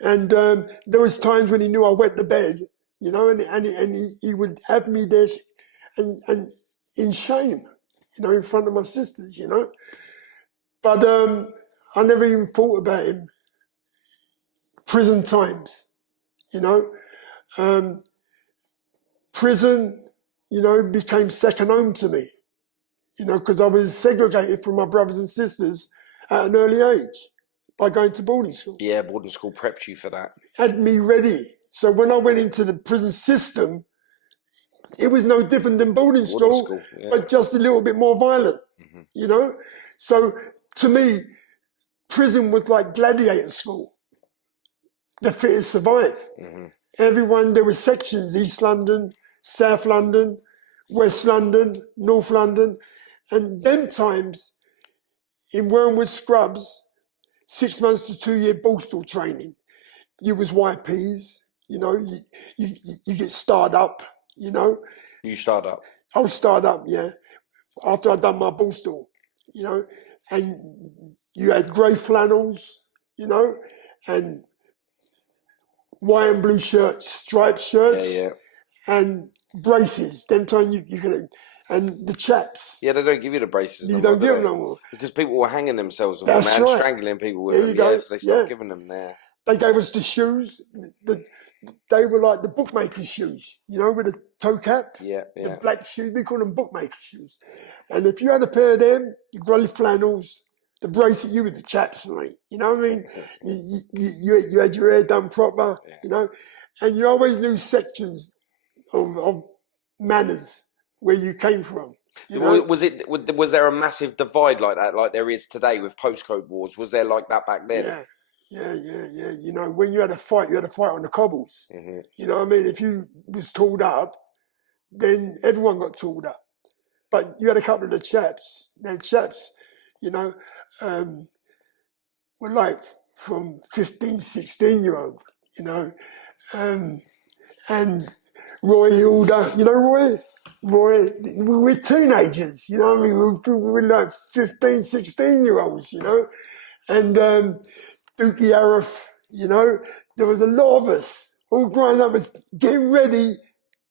And there was times when he knew I wet the bed, you know, and he would have me there and in shame, you know, in front of my sisters, you know. But I never even thought about him. Prison times, you know. Prison, you know, became second home to me, you know, because I was segregated from my brothers and sisters at an early age by going to boarding school. Yeah, boarding school prepped you for that. Had me ready. So when I went into the prison system, it was no different than boarding school, yeah. but just a little bit more violent, you know. So to me, prison was like gladiator school. The fittest survive. Everyone, there were sections: East London, South London, West London, North London, and them times in Wormwood Scrubs, 6 months to 2 year borstal training. You was YPs, you know, you get starred up, you know. You start up? I was starred up, yeah, after I'd done my borstal, you know, and you had grey flannels, you know, and white and blue shirts, striped shirts, and braces. Them time you can, and the chaps. Yeah, they don't give you the braces. You don't give them no more because people were hanging themselves with That's them and right. strangling people with There them. you go. Yeah, so they stopped giving them there. They gave us the shoes. They were like the bookmaker shoes, you know, with a toe cap. Yeah. The black shoes. We call them bookmaker shoes. And if you had a pair of them, the grey flannels, the bracelet, you were the chaps, mate. You know what I mean? You had your hair done proper, you know, and you always knew sections of manners where you came from. You know? Was there a massive divide like that, like there is today with postcode wars? Was there like that back then? Yeah. You know, when you had a fight on the cobbles. You know what I mean? If you was tooled up, then everyone got tooled up. But you had a couple of the chaps. Then chaps, you know, were like from 15, 16-year-old, you know. And Roy Hilda, you know Roy? Roy, we were teenagers, you know what I mean? We were like 15, 16-year-olds, you know? And Dookie Arif, you know? There was a lot of us all growing up and getting ready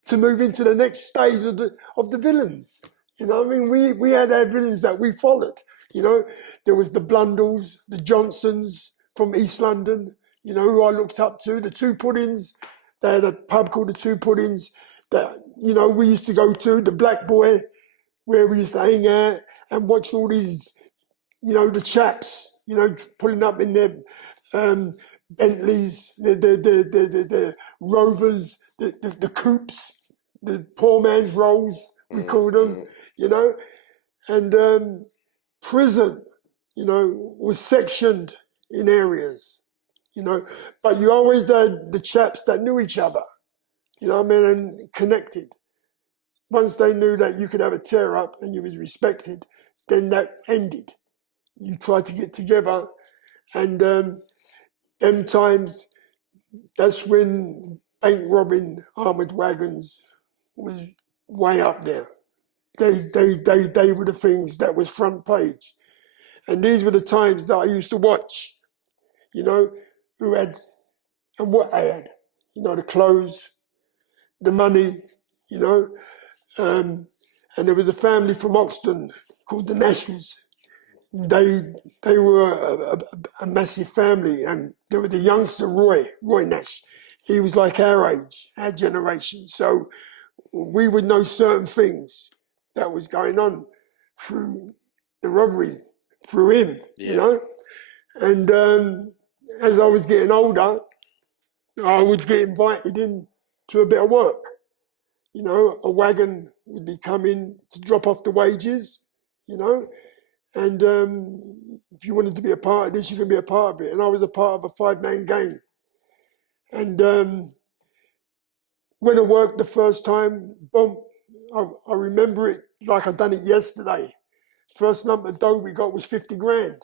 to move into the next stage of the villains. You know what I mean? We had our villains that we followed, you know? There was the Blundells, the Johnsons from East London, you know, who I looked up to, the Two Puddings. They had a pub called the Two Puddings that, you know, we used to go to, the Black Boy, where we used to hang out and watch all these, you know, the chaps, you know, pulling up in their Bentleys, the Rovers, the coupes, the poor man's rolls, we called them, you know. And prison, you know, was sectioned in areas, you know, but you always had the chaps that knew each other, you know what I mean, and connected. Once they knew that you could have a tear up and you was respected, then that ended. You tried to get together, and them times, that's when bank robbing armoured wagons was way up there. They were the things that was front page. And these were the times that I used to watch, you know, who had, and what they had, you know, the clothes, the money, you know. And there was a family from Oxton called the Nashes. They were a massive family, and there was a youngster, Roy Nash. He was like our age, our generation. So we would know certain things that was going on through the robbery, through him, you know. And as I was getting older, I would get invited in to a bit of work. You know, a wagon would be coming to drop off the wages, you know. And if you wanted to be a part of this, you can be a part of it. And I was a part of a 5-man gang. And when I worked the first time, boom, I remember it like I'd done it yesterday. First lump of dough we got was 50 grand.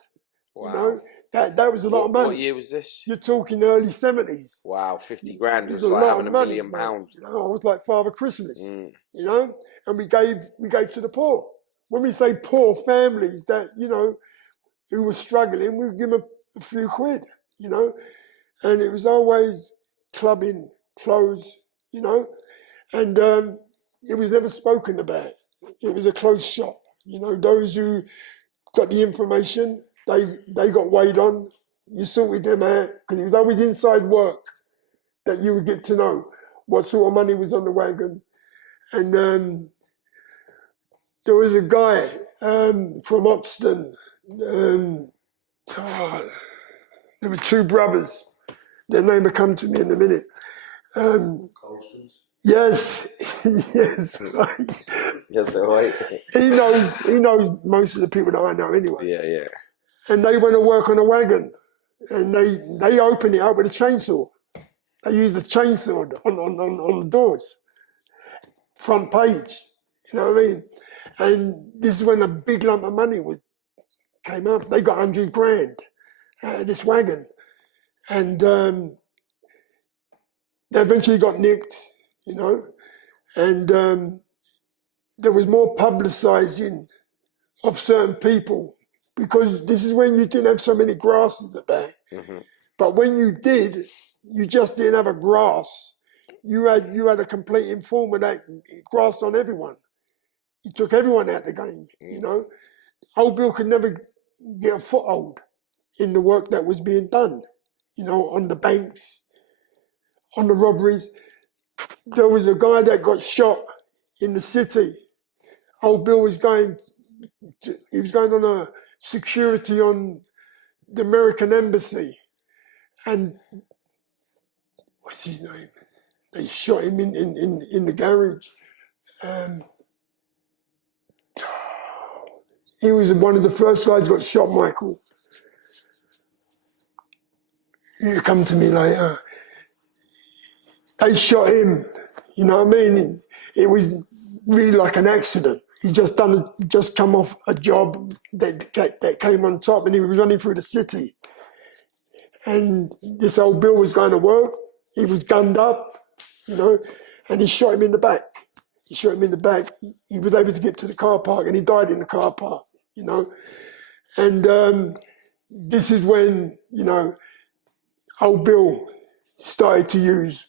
Wow. You know, That was a lot of money. What year was this? You're talking early 70s. Wow, 50 grand It was was a like lot having of £1 money, million. man. You know, I was like Father Christmas, you know, and we gave to the poor. When we say poor families that, you know, who were struggling, we give them a few quid, you know, and it was always clubbing, clothes, you know, and it was never spoken about. It was a closed shop, you know. Those who got the information, they got weighed on. You sorted them out because it was always inside work that you would get to know what sort of money was on the wagon. And there was a guy from Oxton. There were two brothers. Their name will come to me in a minute. Yes, yes, right. Yes, right. He knows most of the people that I know anyway. Yeah, yeah. And they went to work on a wagon, and they opened it up with a chainsaw. They used a chainsaw on the doors, front page. You know what I mean? And this is when a big lump of money came up. They got 100 grand out of this wagon, and they eventually got nicked. You know, and there was more publicising of certain people because this is when you didn't have so many grasses about. But when you did, you just didn't have a grass. You had a complete informant that grassed on everyone. He took everyone out the game, you know. Old Bill could never get a foothold in the work that was being done, you know, on the banks, on the robberies. There was a guy that got shot in the city. Old Bill was going on a security on the American embassy, and what's his name? They shot him in the garage. He was one of the first guys got shot, Michael. You come to me later. They shot him, you know what I mean? It was really like an accident. He just come off a job that came on top, and he was running through the city. And this old Bill was going to work. He was gunned up, you know, and he shot him in the back. He shot him in the back. He was able to get to the car park, and he died in the car park, you know. And this is when, you know, old Bill started to use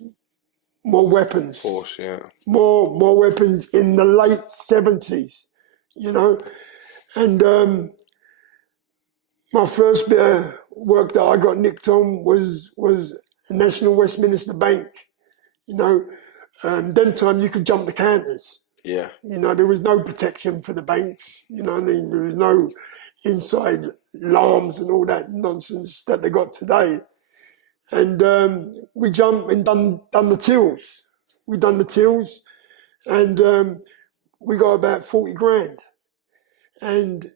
more weapons. Of course, yeah. More weapons in the late 70s, you know. And my first bit of work that I got nicked on was National Westminster Bank, you know. Then time you could jump the counters. Yeah. You know, there was no protection for the banks, you know what I mean? There was no inside alarms and all that nonsense that they got today. And we jumped and done the tills. We done the tills, and we got about 40 grand. And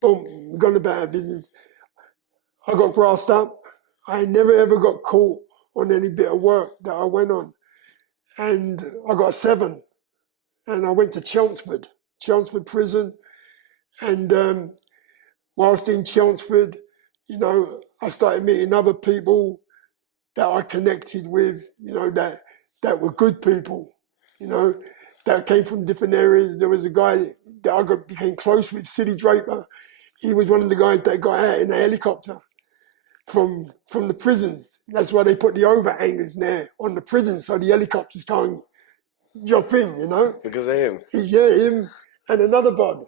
boom, we got about our business. I got grassed up. I never ever got caught on any bit of work that I went on. And I got 7. And I went to Chelmsford prison. And whilst in Chelmsford, you know, I started meeting other people that I connected with, you know, that were good people, you know, that came from different areas. There was a guy that I became close with, City Draper. He was one of the guys that got out in a helicopter from the prisons. That's why they put the overhangers there on the prisons so the helicopters can't drop in, you know. Because of him? Yeah, him and another bud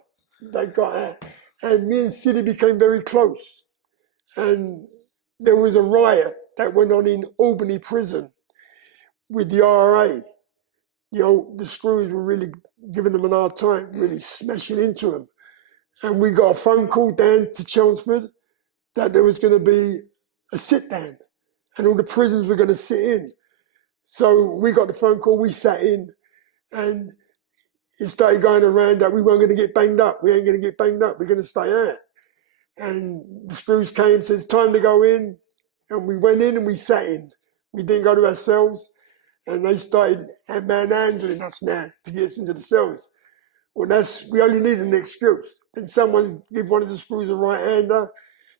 that got out. And me and City became very close. And there was a riot that went on in Albany prison with the RA. You know, the screws were really giving them an hard time, really smashing into them. And we got a phone call down to Chelmsford that there was going to be a sit down and all the prisons were going to sit in. So we got the phone call, we sat in, and it started going around that we weren't going to get banged up. We ain't going to get banged up. We're going to stay out. And the screws came, said it's time to go in. And we went in and we sat in. We didn't go to our cells. And they started manhandling us now to get us into the cells. Well, we only needed an excuse. Then someone give one of the screws a right-hander.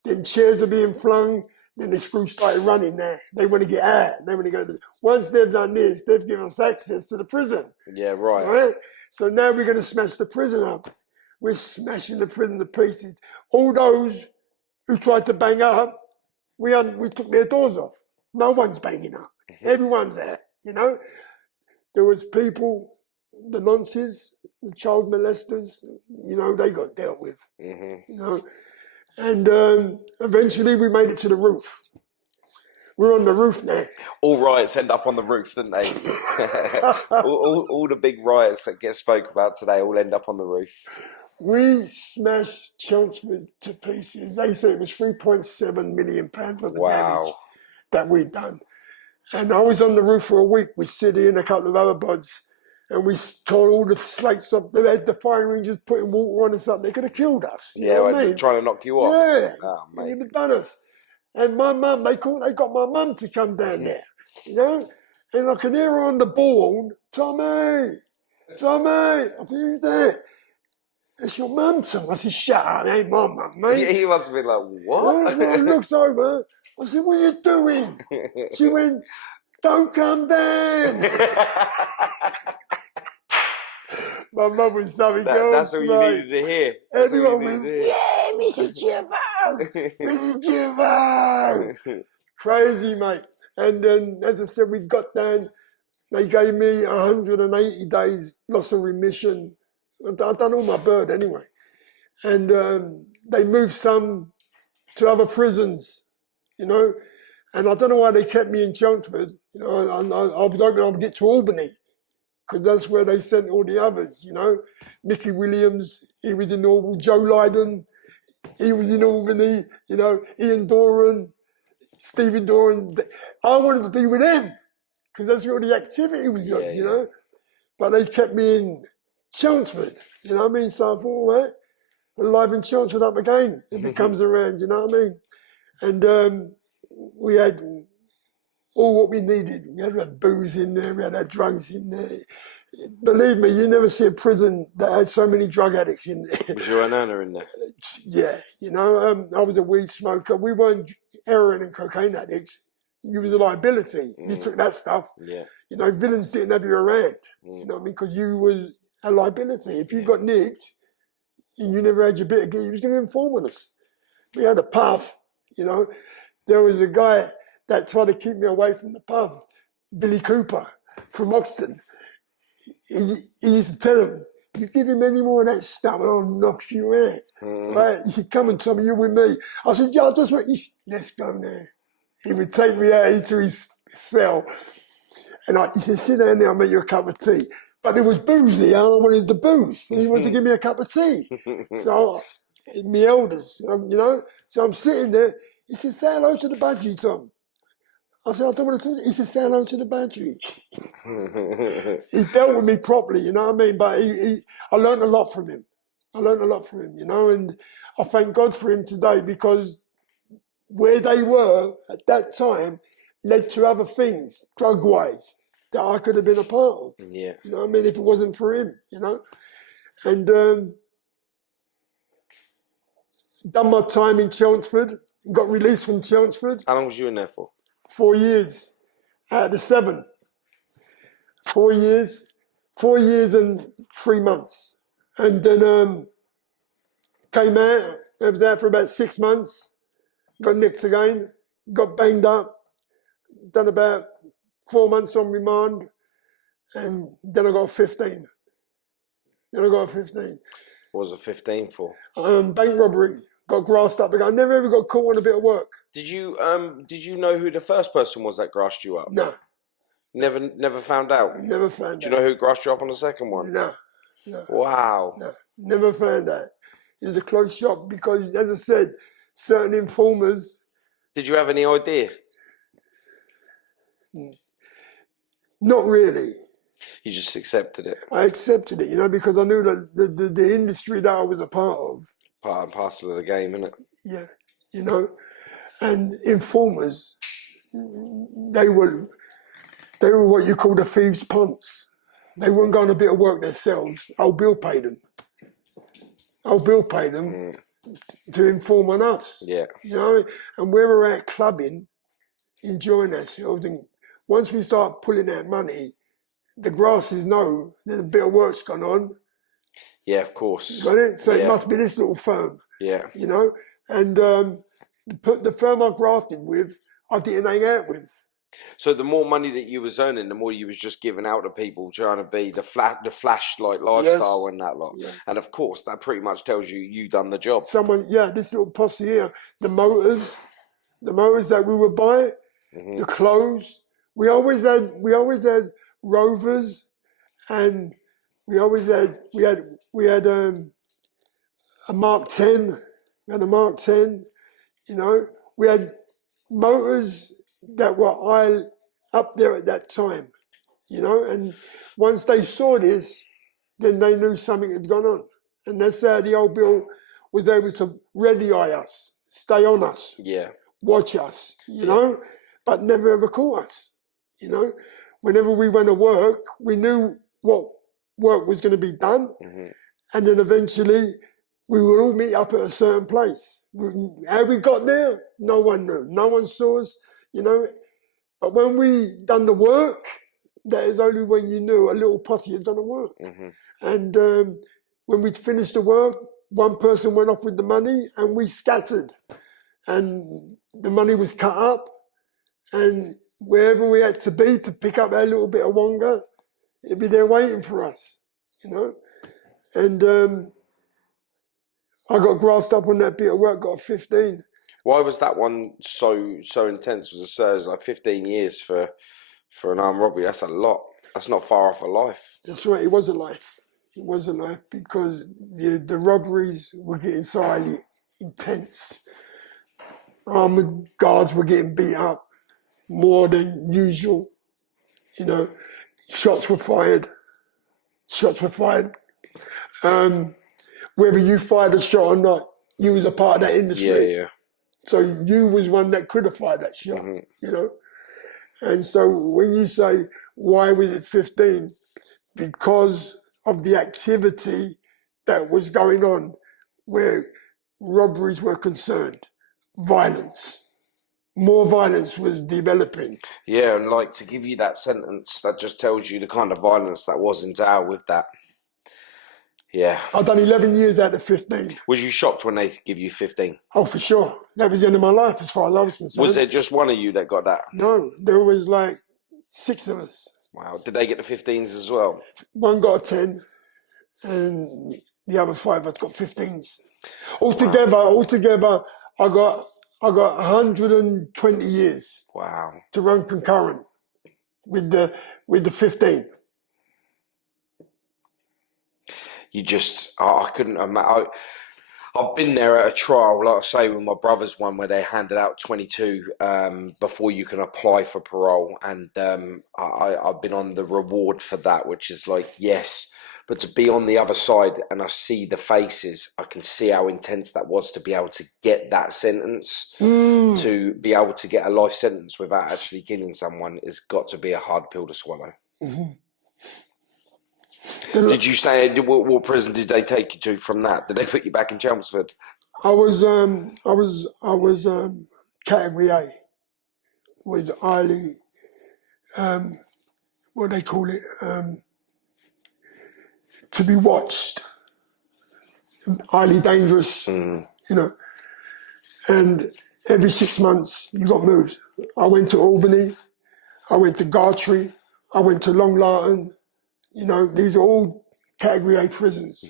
Then chairs are being flung. Then the screw started running there. They want to get out. They want to go. Once they've done this, they've given us access to the prison. Yeah, right. Right? So now we're going to smash the prison up. We're smashing the prison to pieces. All those who tried to bang up, we took their doors off. No one's banging up. Everyone's there, you know. There was people, the nonces, the child molesters, you know, they got dealt with, you know. And eventually we made it to the roof. We're on the roof now. All riots end up on the roof, don't they? all the big riots that get spoke about today all end up on the roof. We smashed Chelmsford to pieces. They say it was £3.7 million worth of damage that we'd done. And I was on the roof for a week with Siddy and a couple of other buds. And we tore all the slates up. They had the fire rangers putting water on us up. They could have killed us. You know what I mean? Trying to knock you off. Yeah. Oh, mate. They'd have done us. And my mum, they got my mum to come down there. You know? And I can hear her on the ball, Tommy. I said, who's that? It's your mum, Tom. I said, shut up, it ain't my mum, mate. He must have been like, what? And I looked over. I said, what are you doing? She went, don't come down. My mum was something else. That's all you needed to hear. Everyone went, yeah, Mr. Jituboh. Mr. Jituboh. Crazy, mate. And then, as I said, we got down. They gave me 180 days loss of remission. I'd done all my bird anyway. And they moved some to other prisons, you know. And I don't know why they kept me in Chelmsford. You know, I was hoping I'd get to Albany, because that's where they sent all the others, you know. Mickey Williams, he was in Albany. Joe Lydon, he was in Albany, you know. Ian Doran, Stephen Doran. I wanted to be with them, because that's where all the activity was on, you know. But they kept me in Chelmsford, you know what I mean? So I thought, all right, I'll liven Chelmsford up again if it comes around, you know what I mean? And we had all what we needed. We had booze in there, we had our drugs in there. Believe me, you never see a prison that had so many drug addicts in there. Was your nana in there? Yeah, you know, I was a weed smoker. We weren't heroin and cocaine addicts. You was a liability. You took that stuff. Yeah. You know, villains didn't have you around. You know what I mean? Because you was a liability. If you got nicked and you never had your bit again, you was going to inform on us. We had a puff, you know. There was a guy that tried to keep me away from the pub, Billy Cooper from Oxton. He used to tell him, you give him any more of that stuff and I'll knock you out. Right? He said, come and tell me you're with me. I said, yeah, I just want you, let's go now. He would take me out into his cell. And he said, sit down there, I'll make you a cup of tea. But there was booze there, I wanted the booze. And he wanted to give me a cup of tea. So, my elders, you know. So I'm sitting there. He said, say hello to the budgie, Tom. I said, I don't want to talk to you. He said, say hello to the budgie. He dealt with me properly, you know what I mean? But I learned a lot from him. You know, and I thank God for him today, because where they were at that time led to other things, drug-wise, that I could have been a part of. Yeah. You know what I mean? If it wasn't for him, you know? And done my time in Chelmsford, got released from Chelmsford. How long was you in there for? 4 years out of the 7. 4 years. 4 years and 3 months. And then came out. I was out for about 6 months. Got nicked again. Got banged up. Done about 4 months on remand. And then I got 15. What was a 15 for? Bank robbery. Got grassed up again. I never ever got caught on a bit of work. Did you know who the first person was that grassed you up? No. Never found out? Never found out. Do you know who grassed you up on the second one? No. Wow. No. Never found out. It was a close shot because, as I said, certain informers. Did you have any idea? Not really. You just accepted it? I accepted it, you know, because I knew that the industry that I was a part of. Part and parcel of the game, isn't it? Yeah, you know, and informers, they were what you call the thieves' punts. They wouldn't go on a bit of work themselves. Old Bill paid them. to inform on us. Yeah. You know, and we were out clubbing, enjoying ourselves, and once we start pulling out money, the grasses know that a bit of work's gone on. Yeah, of course. Got it? So yeah. it must be this little firm. Yeah. You know, and the firm I grafted with, I didn't hang out with. So the more money that you was earning, the more you was just giving out to people, trying to be the flash like lifestyle and that lot. Yes. And of course, that pretty much tells you done the job. This little posse here, the motors that we would buy, the clothes. We always had Rovers, and we had a Mark 10. We had a Mark 10. You know, we had motors that were high up there at that time. You know, and once they saw this, then they knew something had gone on. And that's how the old Bill was able to ready eye us, stay on us, watch us, you know, but never ever caught us. You know, whenever we went to work, we knew what work was going to be done. And then eventually we would all meet up at a certain place. How we got there, no one knew. No one saw us, you know. But when we done the work, that is only when you knew a little posse had done the work. And when we'd finished the work, one person went off with the money and we scattered. And the money was cut up. And wherever we had to be to pick up our little bit of wonga, it'd be there waiting for us, you know. And I got grassed up on that bit of work, got a 15. Why was that one so intense? Was it like 15 years for an armed robbery? That's a lot. That's not far off a life. That's right. It was a life. It was a life because the robberies were getting so highly intense. Armored guards were getting beat up more than usual. You know, shots were fired. Whether you fired a shot or not, you was a part of that industry. Yeah. So you was one that could have fired that shot, you know. And so when you say, why was it 15? Because of the activity that was going on where robberies were concerned. Violence. More violence was developing. Yeah, and like to give you that sentence, that just tells you the kind of violence that was endowed with that. Yeah. I've done 11 years out of 15. Was you shocked when they give you 15? Oh, for sure. That was the end of my life as far as I was concerned. Was there just one of you that got that? No, there was like 6 of us. Wow. Did they get the 15s as well? One got a 10 and the other 5 of us got 15s. Altogether, I got 120 years. Wow. To run concurrent with the 15. You just, I couldn't imagine. I've been there at a trial, like I say, with my brother's one where they handed out 22 before you can apply for parole. And I've been on the reward for that, which is like, yes. But to be on the other side and I see the faces, I can see how intense that was to be able to get that sentence. To be able to get a life sentence without actually killing someone has got to be a hard pill to swallow. Did you say what prison did they take you to from that? Did they put you back in Chelmsford? I was category A. Was highly what do they call it? To be watched. Highly dangerous. You know. And every 6 months you got moved. I went to Albany, I went to Gartree, I went to Long Lartin. You know, these are all category A prisons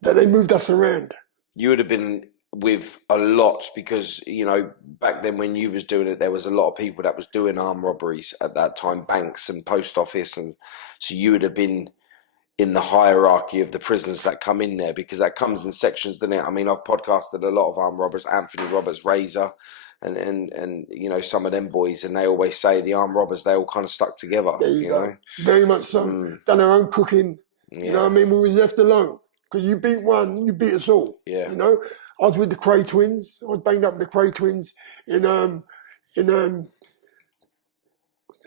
that they moved us around. You would have been with a lot because, you know, back then when you was doing it, there was a lot of people that was doing armed robberies at that time, banks and post office. And so you would have been in the hierarchy of the prisoners that come in there because that comes in sections, doesn't it? I mean, I've podcasted a lot of armed robbers, Anthony Roberts, Razor, and you know, some of them boys, and they always say the armed robbers, they all kind of stuck together. There you go. Know? Very much so. Done our own cooking. You know what I mean? We was left alone. Because you beat one, you beat us all. Yeah. You know? I was with the Cray twins. I was banged up with the Cray twins in what's the name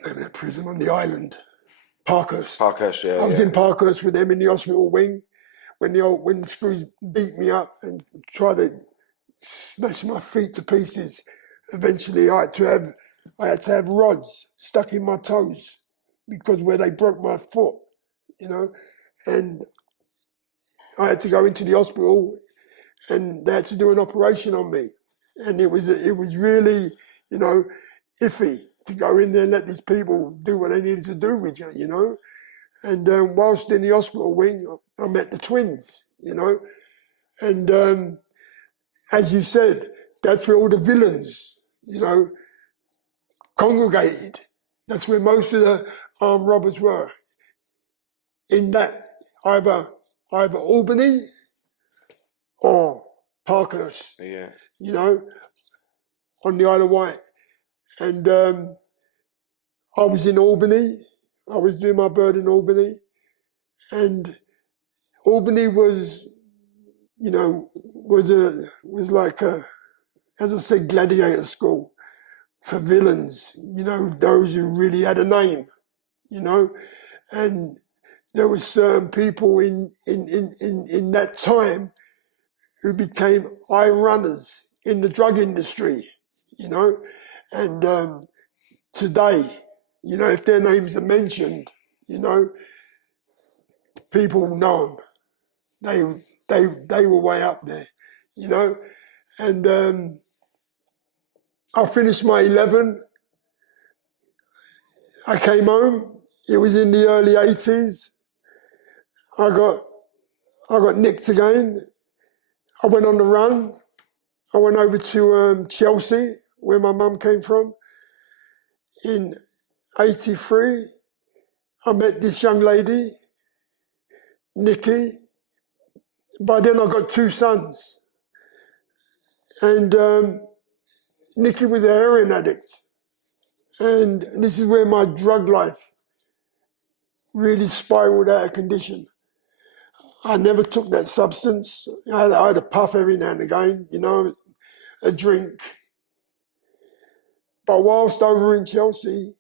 of that prison on the island? Parkhurst. Parkhurst, yeah. I was in Parkhurst with them in the hospital wing. when the screws beat me up and tried to smash my feet to pieces. Eventually, I had to have rods stuck in my toes because where they broke my foot, and I had to go into the hospital, and they had to do an operation on me, and it was really, iffy to go in there and let these people do what they needed to do with you. And whilst in the hospital wing, I met the twins, and as you said, that's where all the villains, congregated. That's where most of the armed robbers were. In that, either Albany or Parkhurst, on the Isle of Wight. And I was in Albany. I was doing my bird in Albany. And Albany was, was like as I said, gladiator school for villains, those who really had a name, and there were certain people in that time who became eye runners in the drug industry, and today, if their names are mentioned, people know them. They were way up there, and I finished my 11. I came home. It was in the early 80s. I got nicked again. I went on the run. I went over to Chelsea, where my mum came from. In 83, I met this young lady, Nikki. By then I got 2 sons. And Nikki was a heroin addict. And this is where my drug life really spiraled out of condition. I never took that substance. I had a puff every now and again, a drink. But whilst over in Chelsea,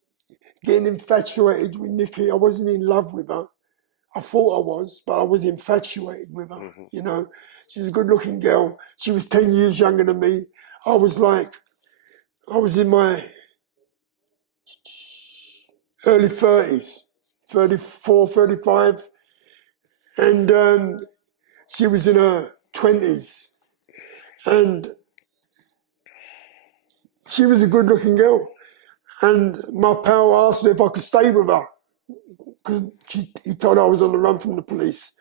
getting infatuated with Nikki, I wasn't in love with her. I thought I was, but I was infatuated with her, She was a good-looking girl. She was 10 years younger than me. I was in my early 30s, 34, 35. And she was in her 20s. And she was a good-looking girl. And my pal asked me if I could stay with her, because he told her I was on the run from the police.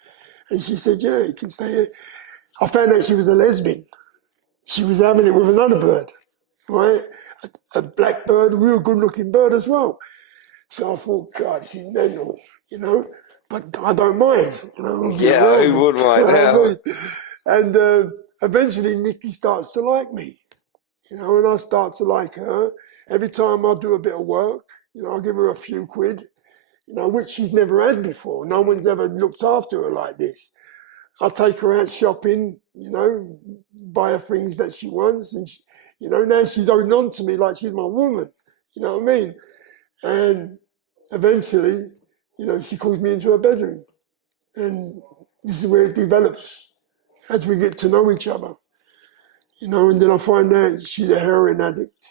And she said, yeah, you can stay here. I found out she was a lesbian. She was having it with another bird, right? A black bird, a real good-looking bird as well. So I thought, God, she's mental, but I don't mind, Yeah, who would mind now? And eventually Nikki starts to like me, and I start to like her. Every time I do a bit of work, I give her a few quid, which she's never had before. No one's ever looked after her like this. I take her out shopping, buy her things that she wants, and now she's holding on to me like she's my woman. You know what I mean? And eventually, she calls me into her bedroom, and this is where it develops as we get to know each other. And then I find out she's a heroin addict.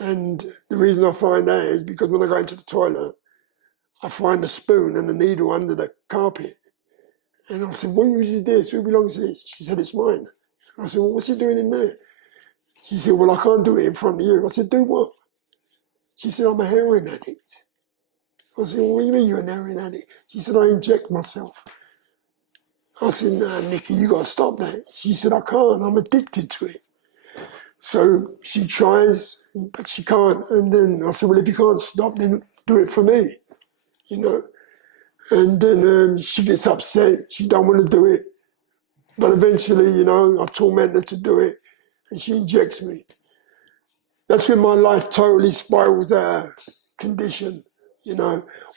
And the reason I find that is because when I go into the toilet, I find a spoon and a needle under the carpet. And I said, what is this? Who belongs to this? She said, it's mine. I said, well, what's he doing in there? She said, well, I can't do it in front of you. I said, do what? She said, I'm a heroin addict. I said, well, what do you mean you're an heroin addict? She said, I inject myself. I said, nah, Nikki, you got to stop that. She said, I can't. I'm addicted to it. So she tries, but she can't. And then I said, well, if you can't stop, then do it for me, And then she gets upset. She don't want to do it. But eventually, I torment her to do it, and she injects me. That's when my life totally spirals out of condition,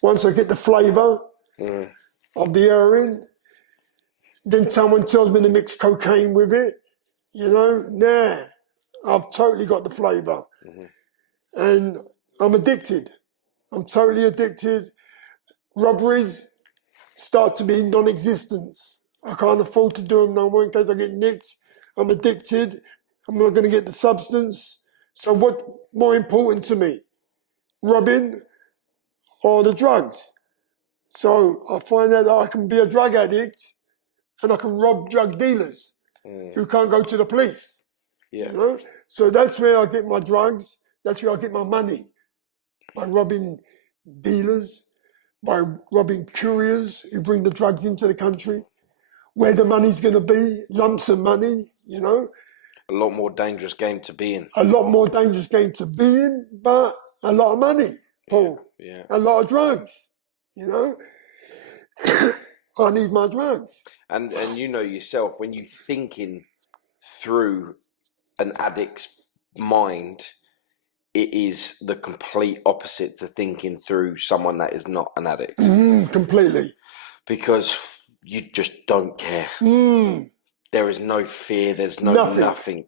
Once I get the flavour of the heroin, then someone tells me to mix cocaine with it, Nah, I've totally got the flavour. And I'm addicted. I'm totally addicted. Robberies start to be non-existent. I can't afford to do them no more in case I get nicked. I'm addicted. I'm not going to get the substance. So what's more important to me, robbing or the drugs? So I find out that I can be a drug addict and I can rob drug dealers who can't go to the police. Yeah. You know? So that's where I get my drugs. That's where I get my money. By robbing dealers, by robbing couriers who bring the drugs into the country, where the money's going to be, lumps of money, you know. A lot more dangerous game to be in. A lot more dangerous game to be in, but a lot of money, Paul. Yeah. A lot of drugs, you know. I need my drugs. And you know yourself, when you're thinking through an addict's mind, it is the complete opposite to thinking through someone that is not an addict. Completely. Because you just don't care. There is no fear, there's nothing.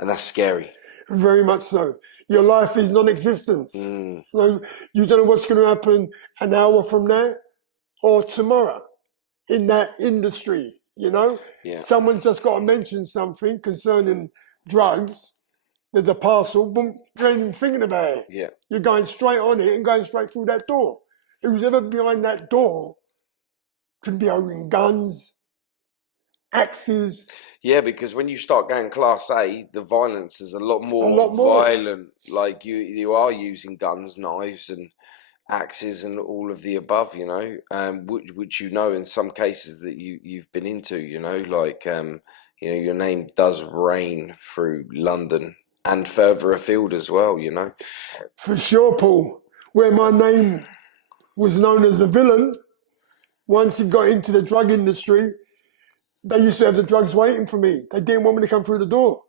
And that's scary. Very much so. Your life is non-existent. So you don't know what's going to happen an hour from now or tomorrow in that industry, you know? Yeah. Someone's just got to mention something concerning drugs. There's a parcel, boom, you ain't even thinking about it. Yeah. You're going straight on it and going straight through that door. Who's ever behind that door could be holding guns, axes. Yeah, because when you start going Class A, the violence is a lot more violent. Like you are using guns, knives, and axes, and all of the above. You know, which you know in some cases that you've been into. You know, like you know, your name does reign through London and further afield as well. You know, For sure, Paul. Where my name was known as a villain, once it got into the drug industry, they used to have the drugs waiting for me. They didn't want me to come through the door.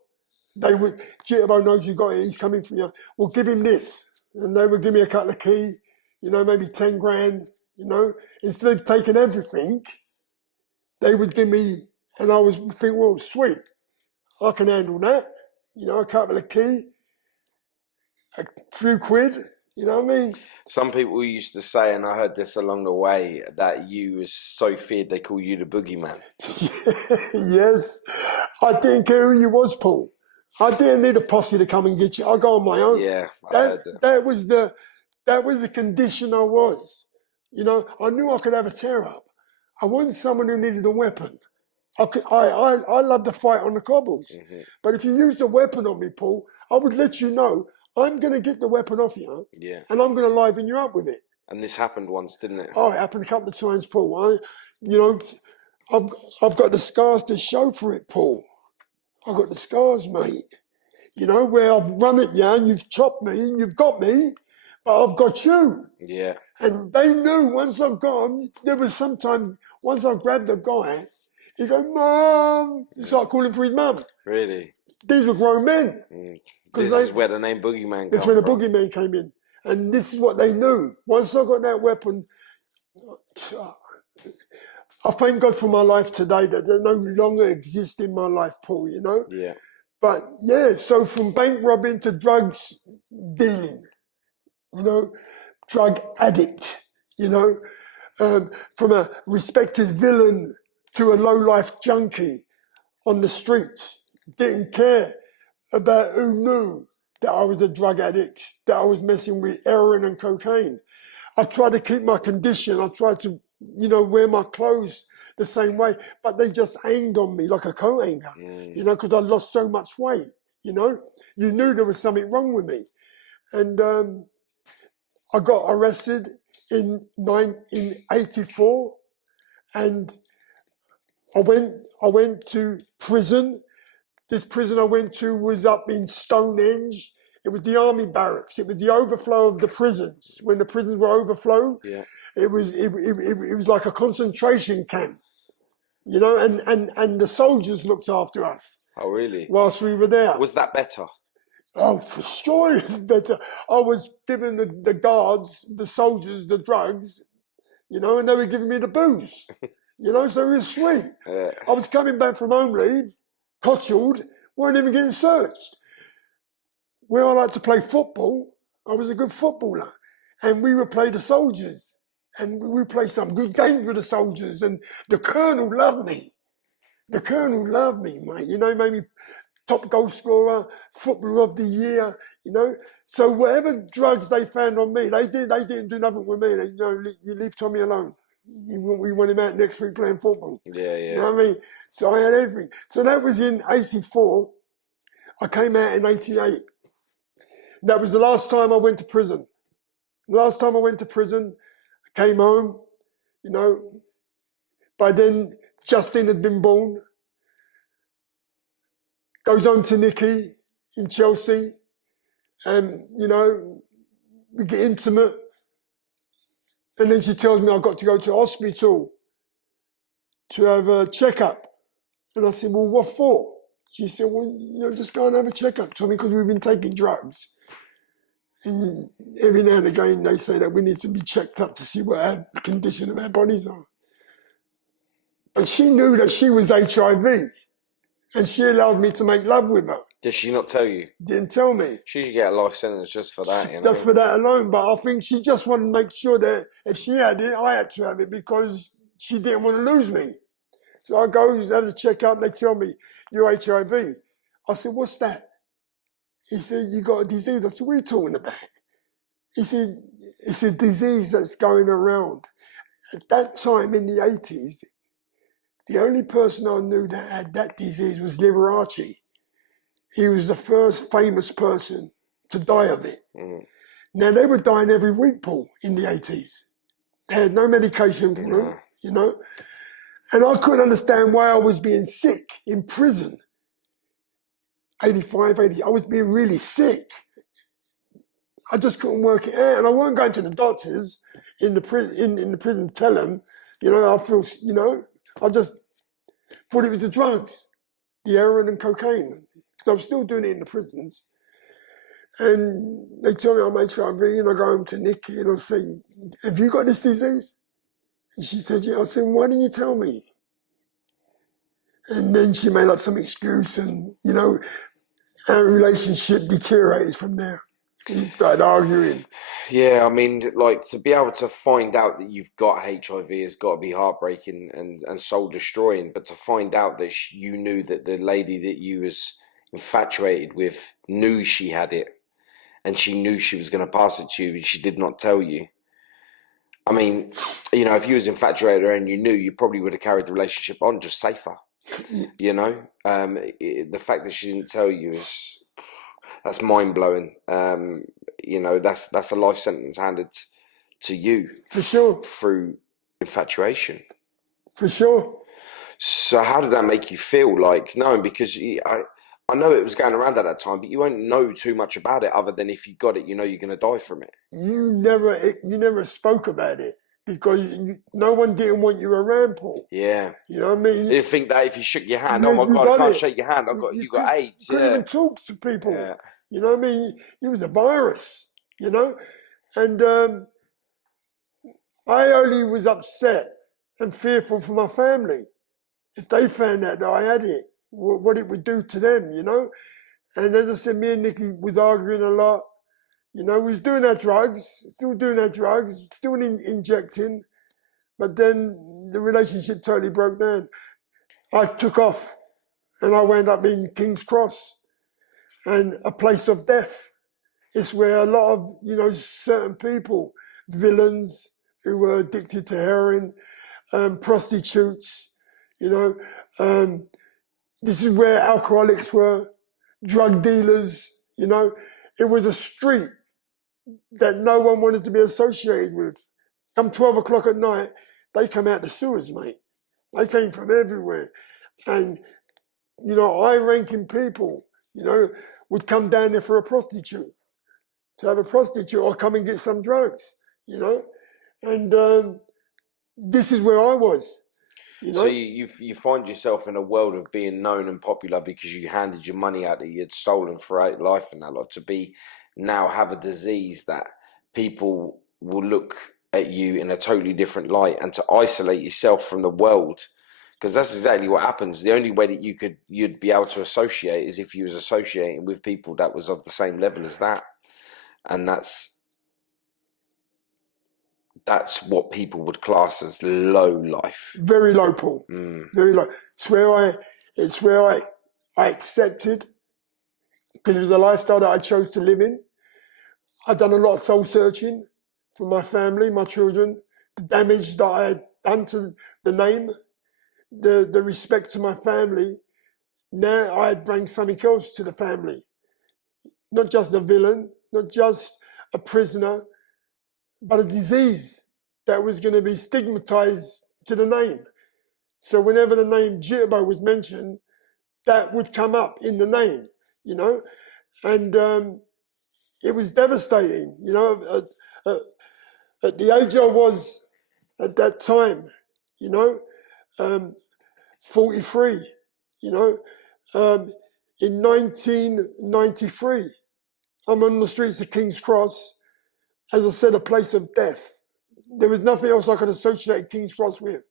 They would, Jituboh knows you got it, he's coming for you. Well, give him this. And they would give me a couple of key, you know, maybe 10 grand, you know. Instead of taking everything, they would give me, and I was think, well, sweet, I can handle that. You know, a couple of key, a few quid, you know what I mean? some people used to say, and I heard this along the way, that you was so feared they call you the boogeyman. Yes, I didn't care who you was, Paul. I didn't need a posse to come and get you. I go on my own. Yeah, I heard that. That was the condition I was. You know, I knew I could have a tear up. I wasn't someone who needed a weapon. I love to fight on the cobbles. But if you used a weapon on me, Paul, I would let you know I'm going to get the weapon off you. Yeah. And I'm going to liven you up with it. And this happened once, didn't it? Oh, it happened a couple of times, Paul. You know, I've got the scars to show for it, Paul. I've got the scars, mate. You know, where I've run at you and you've chopped me and you've got me, but I've got you. Yeah. And they knew once I've got them, there was sometimes, once I grabbed the guy, he goes, Mum. He started calling for his mum. Really? These were grown men. This is where the name boogeyman That's came where the from. boogeyman came in. And this is what they knew. Once I got that weapon, I thank God for my life today that they no longer exist in my life, Paul, you know? Yeah. But yeah, so from bank robbing to drugs dealing, you know, drug addict, you know, from a respected villain to a low-life junkie on the streets, didn't care about who knew that I was a drug addict, that I was messing with heroin and cocaine. I tried to keep my condition. I tried to, you know, wear my clothes the same way, but they just aimed on me like a coat hanger, you know, because I lost so much weight, you know. You knew there was something wrong with me. And I got arrested in 84, and I went to prison. This prison I went to was up in Stonehenge. It was the army barracks. It was the overflow of the prisons. When the prisons were overflow, Yeah. it was like a concentration camp, you know. And the soldiers looked after us. Oh, really? Whilst we were there. Was that better? Oh, for sure it was better. I was giving the guards, the soldiers, the drugs, you know, and they were giving me the booze, you know, so it was sweet. I was coming back from home leave, cotchelled, weren't even getting searched. Where I like to play football, I was a good footballer, and we would play the soldiers, and we played some good games with the soldiers, and the colonel loved me. The colonel loved me, mate. You know, he made me top goal scorer, footballer of the year, you know. So whatever drugs they found on me, they didn't do nothing with me. They, you know, you leave Tommy alone. We want him out next week playing football. Yeah, You yeah. know what I mean? So I had everything. So that was in '84. I came out in '88. That was the last time I went to prison. The last time I went to prison, I came home, you know. By then, Justin had been born. Goes on to Nikki in Chelsea. And, you know, we get intimate. And then she tells me I've got to go to hospital to have a checkup. And I said, well, what for? She said, well, you know, just go and have a checkup, Tommy, because we've been taking drugs. And every now and again, they say that we need to be checked up to see what the condition of our bodies are. But she knew that she was HIV, and she allowed me to make love with her. Did she not tell you? Didn't tell me. She should get a life sentence just for that, you know. Just for that alone. But I think she just wanted to make sure that if she had it, I had to have it, because she didn't want to lose me. So I go, have a checkup, they tell me, you're HIV. I said, what's that? He said, you got a disease. I said, what are you talking about? He said, it's a disease that's going around. At that time in the 80s, the only person I knew that had that disease was Liberace. He was the first famous person to die of it. Mm. Now, they were dying every week, Paul, in the 80s. They had no medication for them, you know. And I couldn't understand why I was being sick in prison. 85, 80, I was being really sick. I just couldn't work it out. And I weren't going to the doctors in the prison, in the prison to tell them, you know, I feel, you know, I just thought it was the drugs, the heroin and cocaine. Because I was still doing it in the prisons. And they tell me I'm HIV, and I go home to Nikki and I say, have you got this disease? And she said, yeah. I said, why didn't you tell me? And then she made up some excuse, and, you know, our relationship deteriorated from there. We started arguing. Yeah, I mean, like, to be able to find out that you've got HIV has got to be heartbreaking and soul destroying. But to find out that you knew that the lady that you was infatuated with knew she had it, and she knew she was going to pass it to you, and she did not tell you. I mean, you know, if you was infatuated and you knew, you probably would have carried the relationship on just safer. You know, the fact that she didn't tell you that's mind blowing. You know, that's a life sentence handed to you For sure. through infatuation. For sure. So how did that make you feel? Like, knowing, because I know it was going around at that time, but you won't know too much about it other than if you got it, you know you're going to die from it. You never spoke about it because no one didn't want you around, Paul. Yeah. You know what I mean? You think that if you shook your hand, oh my God, I can't shake your hand. You got AIDS. You couldn't even talk to people. Yeah. You know what I mean? It was a virus, you know? And I only was upset and fearful for my family. If they found out that I had it, what it would do to them, you know? And as I said, me and Nikki was arguing a lot. You know, we was doing our drugs, still doing our drugs, still injecting. But then the relationship totally broke down. I took off and I wound up in King's Cross, and a place of death. It's where a lot of, you know, certain people, villains who were addicted to heroin, prostitutes, you know, this is where alcoholics were, drug dealers, you know. It was a street that no one wanted to be associated with. Come 12 o'clock at night, they come out the sewers, mate. They came from everywhere. And, you know, high-ranking people, you know, would come down there for a prostitute, to have a prostitute or come and get some drugs, you know. And this is where I was, you know. So you find yourself in a world of being known and popular because you handed your money out that you had stolen throughout life and that lot, to be now have a disease that people will look at you in a totally different light, and to isolate yourself from the world, because that's exactly what happens. The only way that you'd be able to associate is if you was associating with people that was of the same level as that, and that's that's what people would class as low life. Very low, Paul. Very low. It's where I accepted, because it was a lifestyle that I chose to live in. I've done a lot of soul searching for my family, my children, the damage that I had done to the name, the respect to my family. Now I had bring something else to the family. Not just a villain, not just a prisoner, but a disease that was going to be stigmatized to the name. So whenever the name Jituboh was mentioned, that would come up in the name, you know, and it was devastating, you know, at the age I was at that time, you know, 43, you know, in 1993, I'm on the streets of King's Cross, as I said, a place of death. There was nothing else I could associate King's Cross with.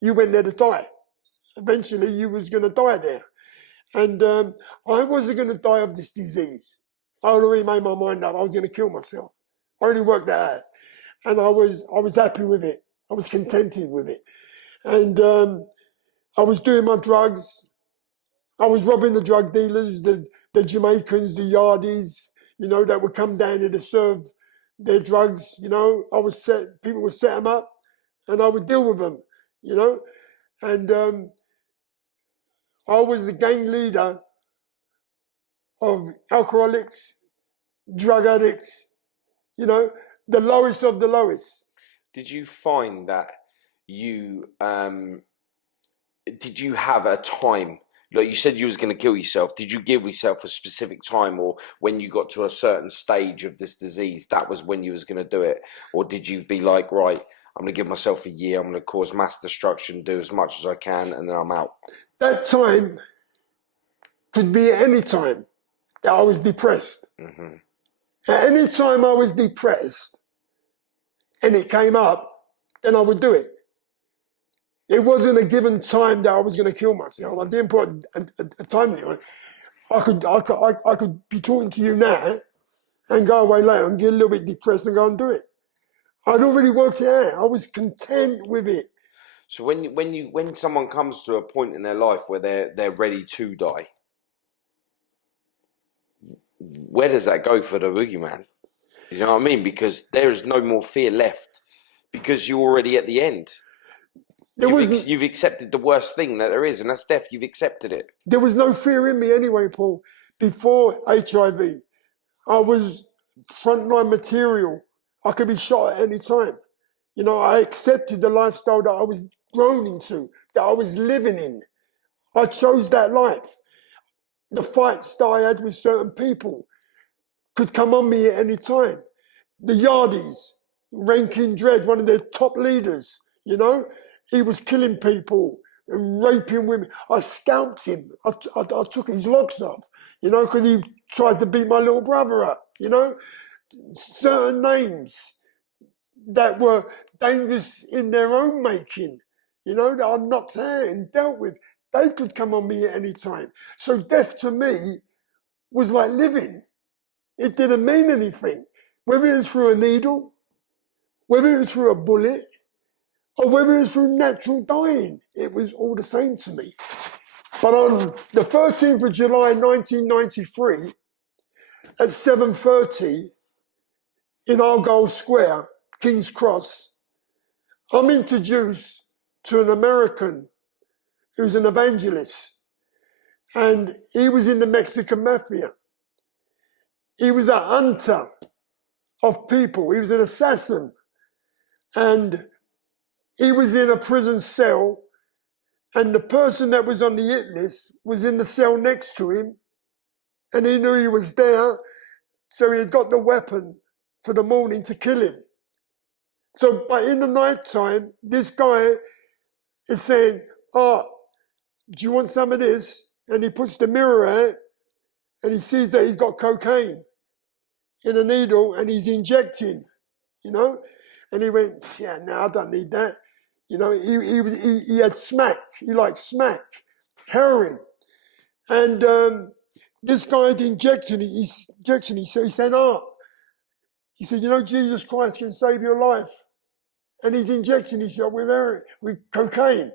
You went there to die. Eventually, you was going to die there. And I wasn't going to die of this disease. I had already made my mind up. I was going to kill myself. I already worked that out. And I was happy with it. I was contented with it. And I was doing my drugs. I was robbing the drug dealers, the Jamaicans, the yardies, you know, that would come down here to serve their drugs, you know. People would set them up and I would deal with them, you know. And I was the gang leader of alcoholics, drug addicts, you know, the lowest of the lowest. Did you find that did you have a time? Like you said, you was going to kill yourself. Did you give yourself a specific time, or when you got to a certain stage of this disease, that was when you was going to do it? Or did you be like, right, I'm going to give myself a year, I'm going to cause mass destruction, do as much as I can, and then I'm out? That time could be at any time that I was depressed. Mm-hmm. At any time I was depressed and it came up, then I would do it. It wasn't a given time that I was going to kill myself. I didn't put a time limit. I could be talking to you now and go away later and get a little bit depressed and go and do it. I'd already worked it out. I was content with it. So when someone comes to a point in their life where they're ready to die, where does that go for the boogeyman? You know what I mean? Because there is no more fear left, because you're already at the end. You've accepted the worst thing that there is, and that's death. You've accepted it. There was no fear in me anyway, Paul. Before HIV, I was frontline material. I could be shot at any time. You know, I accepted the lifestyle that I was grown into, that I was living in. I chose that life. The fights that I had with certain people could come on me at any time. The Yardies, Rankin Dread, one of their top leaders, you know, he was killing people and raping women. I scalped him. I took his locks off, you know, because he tried to beat my little brother up, you know. Certain names that were dangerous in their own making, you know, that I knocked out and dealt with, they could come on me at any time. So death to me was like living. It didn't mean anything. Whether it was through a needle, whether it was through a bullet, or whether it was through natural dying, it was all the same to me. But on the 13th of July 1993, at 7:30 in Argyle Square, King's Cross, I'm introduced to an American who's an evangelist, and he was in the Mexican mafia. He was a hunter of people. He was an assassin, and he was in a prison cell, and the person that was on the hit list was in the cell next to him, and he knew he was there, so he had got the weapon for the morning to kill him. So, but in the night time, this guy is saying, "Oh, do you want some of this?" And he puts the mirror out, and he sees that he's got cocaine in a needle, and he's injecting, you know. And he went, "Yeah, no, I don't need that." You know, he had smack. He liked smack, heroin. And this guy had injection. He said, "Oh," he said, "You know, Jesus Christ can save your life." and he's injecting himself with cocaine.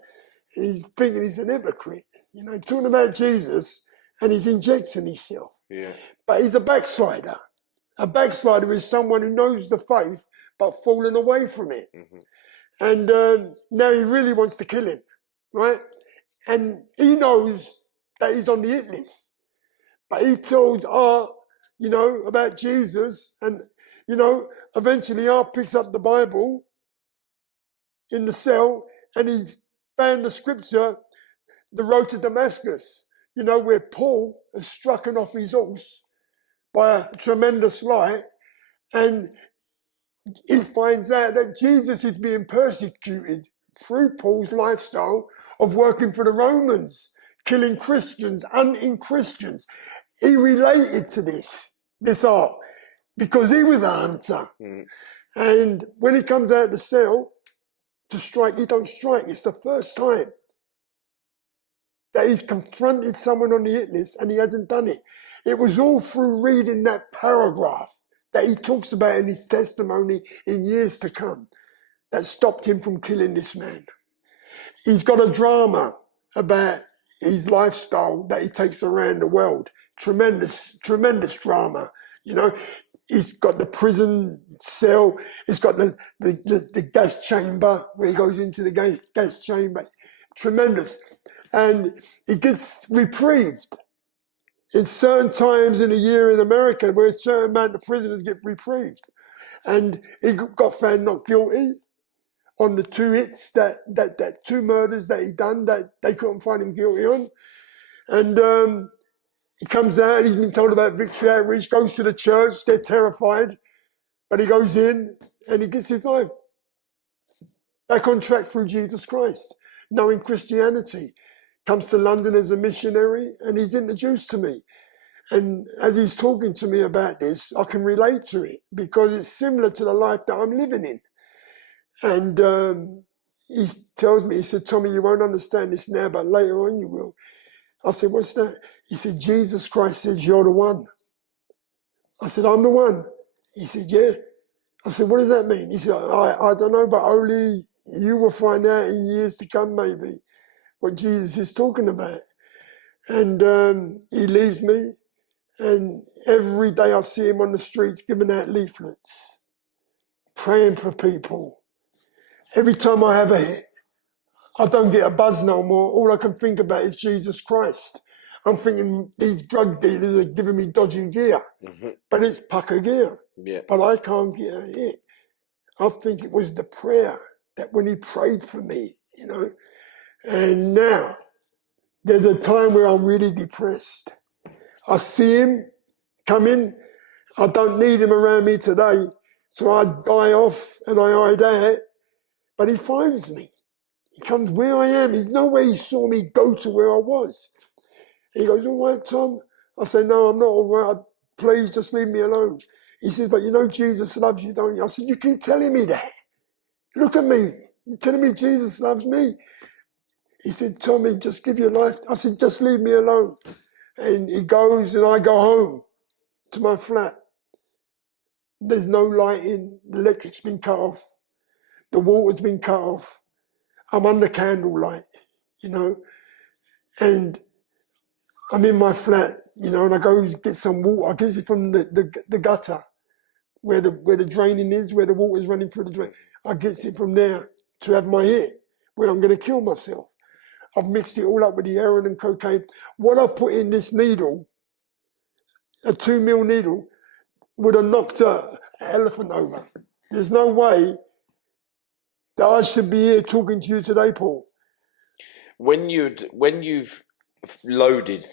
And he's thinking he's an hypocrite. You know, talking about Jesus, and he's injecting himself. Yeah. But he's a backslider. A backslider is someone who knows the faith but fallen away from it. Mm-hmm. And now he really wants to kill him, right? And he knows that he's on the hit list. But he tells Art, you know, about Jesus. And, you know, eventually Art picks up the Bible in the cell and he found the scripture, the road to Damascus, you know, where Paul is struck off his horse by a tremendous light, and he finds out that Jesus is being persecuted through Paul's lifestyle of working for the Romans, killing Christians, hunting Christians. He related to this Art, because he was a hunter. Mm. And when he comes out of the cell to strike, he don't strike. It's the first time that he's confronted someone on the hit list and he hasn't done it. It was all through reading that paragraph that he talks about in his testimony in years to come that stopped him from killing this man. He's got a drama about his lifestyle that he takes around the world. Tremendous, tremendous drama. You know, he's got the prison cell. He's got the gas chamber where he goes into the gas chamber. Tremendous. And he gets reprieved in certain times in a year in America where a certain amount of prisoners get reprieved. And he got found not guilty on the 2 hits, that 2 murders that he done that they couldn't find him guilty on. And he comes out and he's been told about Victory Outreach, goes to the church, they're terrified, but he goes in and he gets his life back on track through Jesus Christ, knowing Christianity. Comes to London as a missionary and he's introduced to me. And as he's talking to me about this, I can relate to it because it's similar to the life that I'm living in. And he tells me, he said, Tommy, you won't understand this now, but later on you will. I said, what's that? He said, Jesus Christ said, you're the one. I said, I'm the one. He said, yeah. I said, what does that mean? He said, I don't know, but only you will find out in years to come, maybe, what Jesus is talking about. And he leaves me, and every day I see him on the streets giving out leaflets, praying for people. Every time I have a hit, I don't get a buzz no more. All I can think about is Jesus Christ. I'm thinking these drug dealers are giving me dodgy gear, but it's pucker gear. Yeah. But I can't get a hit. I think it was the prayer that when he prayed for me, you know. And now, there's a time where I'm really depressed. I see him coming. I don't need him around me today. So I die off and I hide out. But he finds me. He comes where I am. There's no way he saw me go to where I was. He goes, all right, Tom? I say, no, I'm not all right. Please just leave me alone. He says, but you know Jesus loves you, don't you? I said, you keep telling me that. Look at me. You're telling me Jesus loves me. He said, Tommy, just give your life. I said, just leave me alone. And he goes and I go home to my flat. There's no lighting. The electric's been cut off. The water's been cut off. I'm under candlelight, you know. And I'm in my flat, you know, and I go get some water. I get it from the gutter where the draining is, where the water's running through the drain. I get it from there to have my hit, where I'm going to kill myself. I've mixed it all up with the heroin and cocaine. What I put in this needle, a 2 mil needle, would have knocked an elephant over. There's no way that I should be here talking to you today, Paul. When you've loaded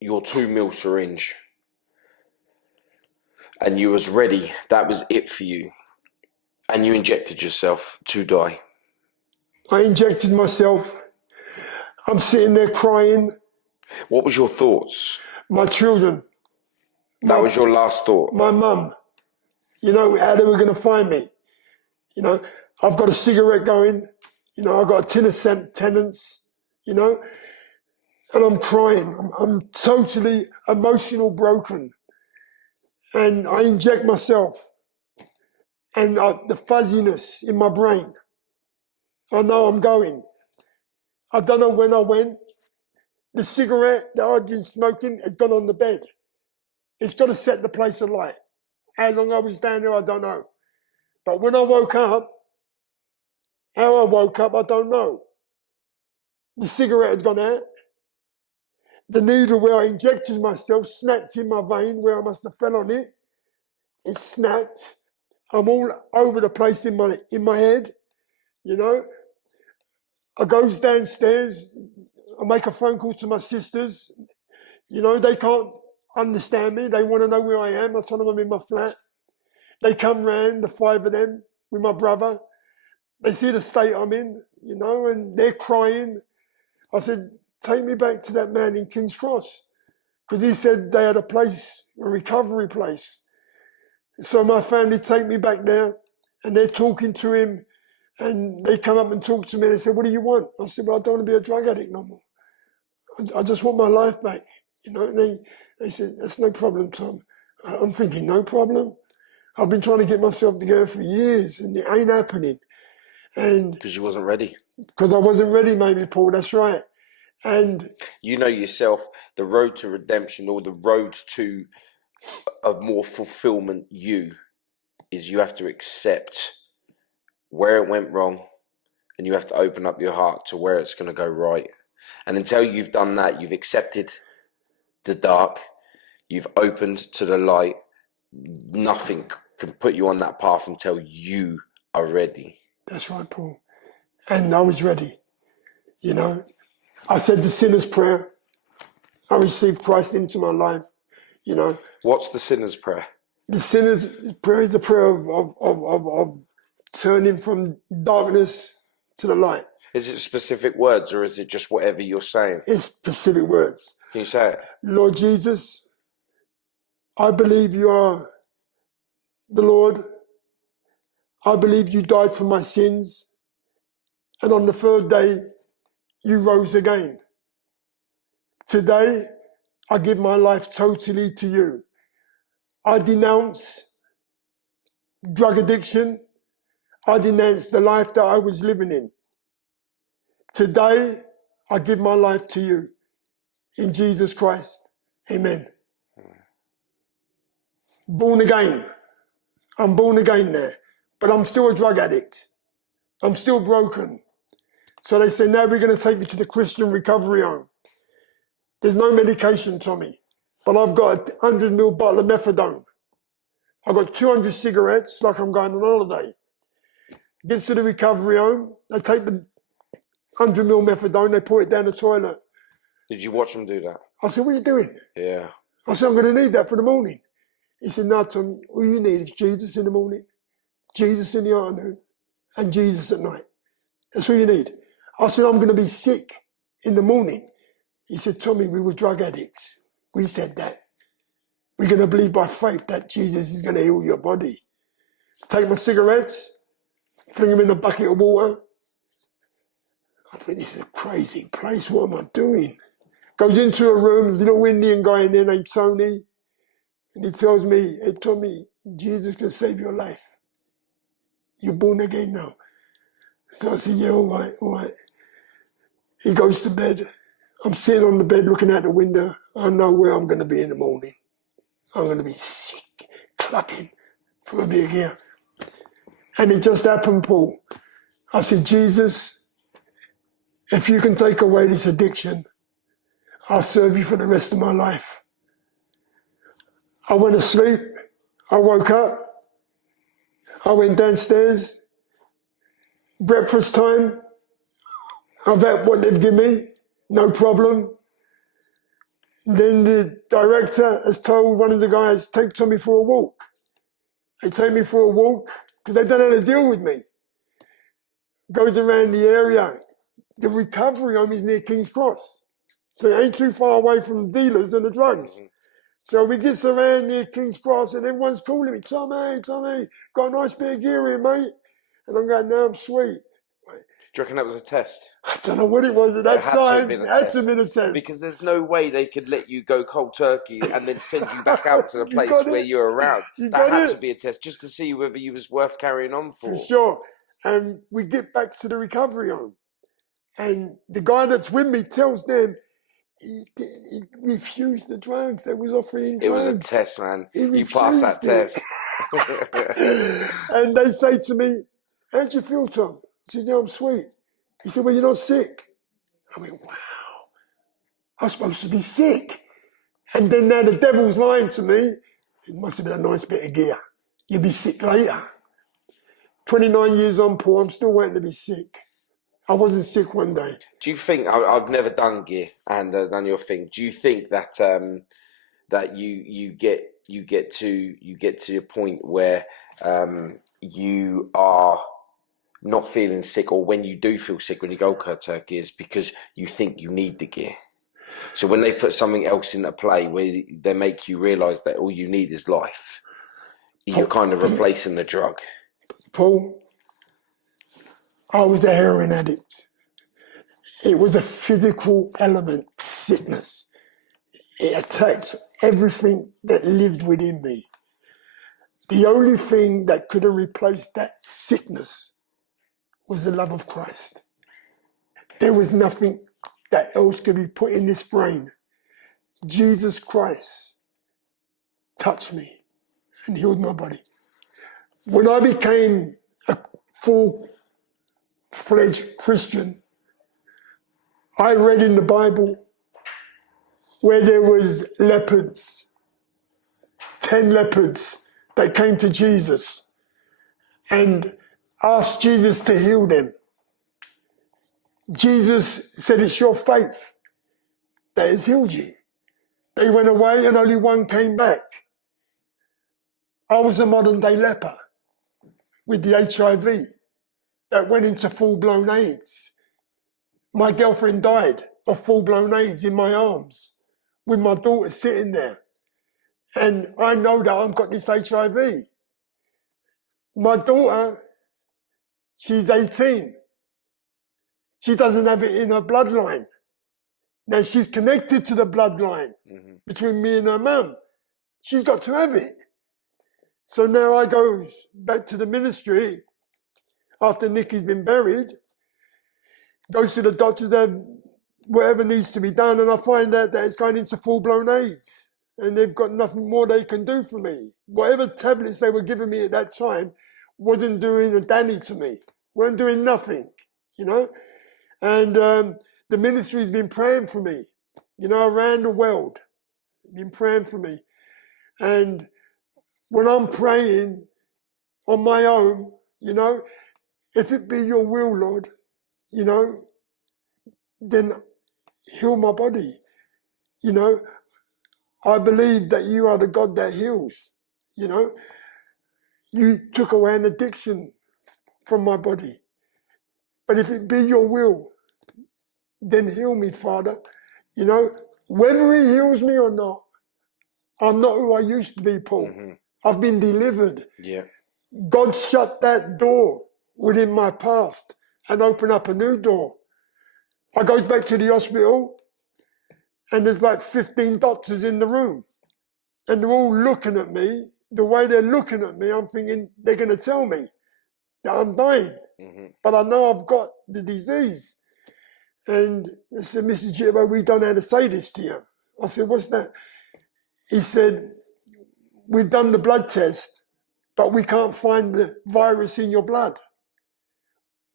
your 2 mil syringe and you was ready, that was it for you, and you injected yourself to die. I injected myself. I'm sitting there crying. What was your thoughts? My children. That was your last thought? My mum. You know, how they were going to find me. You know, I've got a cigarette going. You know, I've got a tin of tenants, you know, and I'm crying. I'm totally emotional broken. And I inject myself. and the fuzziness in my brain. I know I'm going. I don't know when I went. The cigarette that I'd been smoking had gone on the bed. It's got to set the place alight. How long I was down there, I don't know. But when I woke up, how I woke up, I don't know. The cigarette had gone out. The needle where I injected myself snapped in my vein where I must have fell on it. It snapped. I'm all over the place in my head, you know. I goes downstairs. I make a phone call to my sisters. You know, they can't understand me. They want to know where I am. I tell them I'm in my flat. They come round, the 5 of them, with my brother. They see the state I'm in, you know, and they're crying. I said, take me back to that man in King's Cross. Because he said they had a place, a recovery place. So my family take me back there, and they're talking to him, and they come up and talk to me. They said, what do you want? I said, well, I don't want to be a drug addict no more. I just want my life back. You know, and they said, that's no problem, Tom. I'm thinking, no problem? I've been trying to get myself together for years, and it ain't happening. And Because you wasn't ready. because I wasn't ready, maybe, Paul, that's right. And you know yourself, the road to redemption or the road to a more fulfillment is you have to accept where it went wrong, and you have to open up your heart to where it's going to go right. And until you've done that, you've accepted the dark, you've opened to the light. Nothing can put you on that path until you are ready. That's right, Paul. And I was ready, you know. I said the sinner's prayer. I received Christ into my life, you know. What's the sinner's prayer? The sinner's prayer is the prayer of turning from darkness to the light. Is it specific words, or is it just whatever you're saying? It's specific words. Can you say it? Lord Jesus, I believe you are the Lord. I believe you died for my sins. And on the 3rd day, you rose again. Today, I give my life totally to you. I denounce drug addiction. I denounce the life that I was living in. Today, I give my life to you. In Jesus Christ. Amen. Born again. I'm born again there. But I'm still a drug addict. I'm still broken. So they say, now we're going to take you to the Christian recovery home. There's no medication, Tommy. But I've got a 100ml bottle of methadone. I've got 200 cigarettes like I'm going on holiday. Gets to the recovery home. They take the 100ml methadone. They pour it down the toilet. Did you watch them do that? I said, what are you doing? Yeah. I said, I'm going to need that for the morning. He said, no, Tommy, all you need is Jesus in the morning, Jesus in the afternoon, and Jesus at night. That's all you need. I said, I'm going to be sick in the morning. He said, Tommy, we were drug addicts. We said that. We're going to believe by faith that Jesus is going to heal your body. Take my cigarettes, fling them in a bucket of water. I think this is a crazy place. What am I doing? Goes into a room, there's a little Indian guy in there named Tony. And he tells me, hey, Tommy, Jesus can save your life. You're born again now. So I said, yeah, all right, all right. He goes to bed. I'm sitting on the bed looking out the window. I know where I'm going to be in the morning. I'm going to be sick, clucking for a bit here. And it just happened, Paul. I said, Jesus, if you can take away this addiction, I'll serve you for the rest of my life. I went to sleep. I woke up. I went downstairs. Breakfast time. I've had what they've given me. No problem. Then the director has told one of the guys, take Tommy for a walk. They take me for a walk because they don't know how to deal with me. Goes around the area. The recovery home is near King's Cross. So it ain't too far away from the dealers and the drugs. So we gets around near King's Cross and everyone's calling me, Tommy, Tommy, got a nice bit of gear here, mate. And I'm going, no, I'm sweet. Do you reckon that was a test? I don't know what it was at that time. It had to have been a test. Because there's no way they could let you go cold turkey and then send you back out to the place where you're around. That had to be a test just to see whether you was worth carrying on for. For sure. And we get back to the recovery home. And the guy that's with me tells them he refused the drugs. They was offering drugs. It was a test, man. You passed that test. And they say to me, how'd you feel, Tom? I said, yeah, I'm sweet. He said, well, you're not sick. I went, wow, I'm supposed to be sick. And then now the devil's lying to me. It must have been a nice bit of gear. You'll be sick later. 29 years on, Paul, I'm still waiting to be sick. I wasn't sick one day. Do you think, I've never done gear and done your thing. Do you think that that you get to a point where you are not feeling sick, or when you do feel sick, when you go cold turkey, is because you think you need the gear? So when they've put something else into play where they make you realise that all you need is life, you're kind of replacing the drug. Paul, I was a heroin addict. It was a physical element, sickness. It attacked everything that lived within me. The only thing that could have replaced that sickness was the love of Christ. There was nothing that else could be put in this brain. Jesus Christ touched me and healed my body. When I became a full-fledged Christian, I read in the Bible where there was leopards, 10 leopards that came to Jesus and asked Jesus to heal them. Jesus said, it's your faith that has healed you. They went away and only one came back. I was a modern day leper with the HIV that went into full-blown AIDS. My girlfriend died of full-blown AIDS in my arms with my daughter sitting there. And I know that I've got this HIV. My daughter, she's 18. She doesn't have it in her bloodline. Now she's connected to the bloodline between me and her mum. She's got to have it. So now I go back to the ministry after Nikki's been buried, goes to the doctors, have whatever needs to be done, and I find out that it's going into full-blown AIDS. And they've got nothing more they can do for me. Whatever tablets they were giving me at that time wasn't doing a danny to me, weren't doing nothing, you know? And the ministry's been praying for me, you know, around the world, been praying for me. And when I'm praying on my own, you know, if it be your will, Lord, you know, then heal my body. You know, I believe that you are the God that heals, you know. You took away an addiction from my body. But if it be your will, then heal me, Father. You know, whether he heals me or not, I'm not who I used to be, Paul. I've been delivered. Yeah. God shut that door within my past and opened up a new door. I goes back to the hospital and there's like 15 doctors in the room and they're all looking at me. The way they're looking at me, I'm thinking they're going to tell me that I'm dying. But I know I've got the disease. And they said, Mr. Jituboh, we don't know how to say this to you. I said, what's that? He said, we've done the blood test, but we can't find the virus in your blood.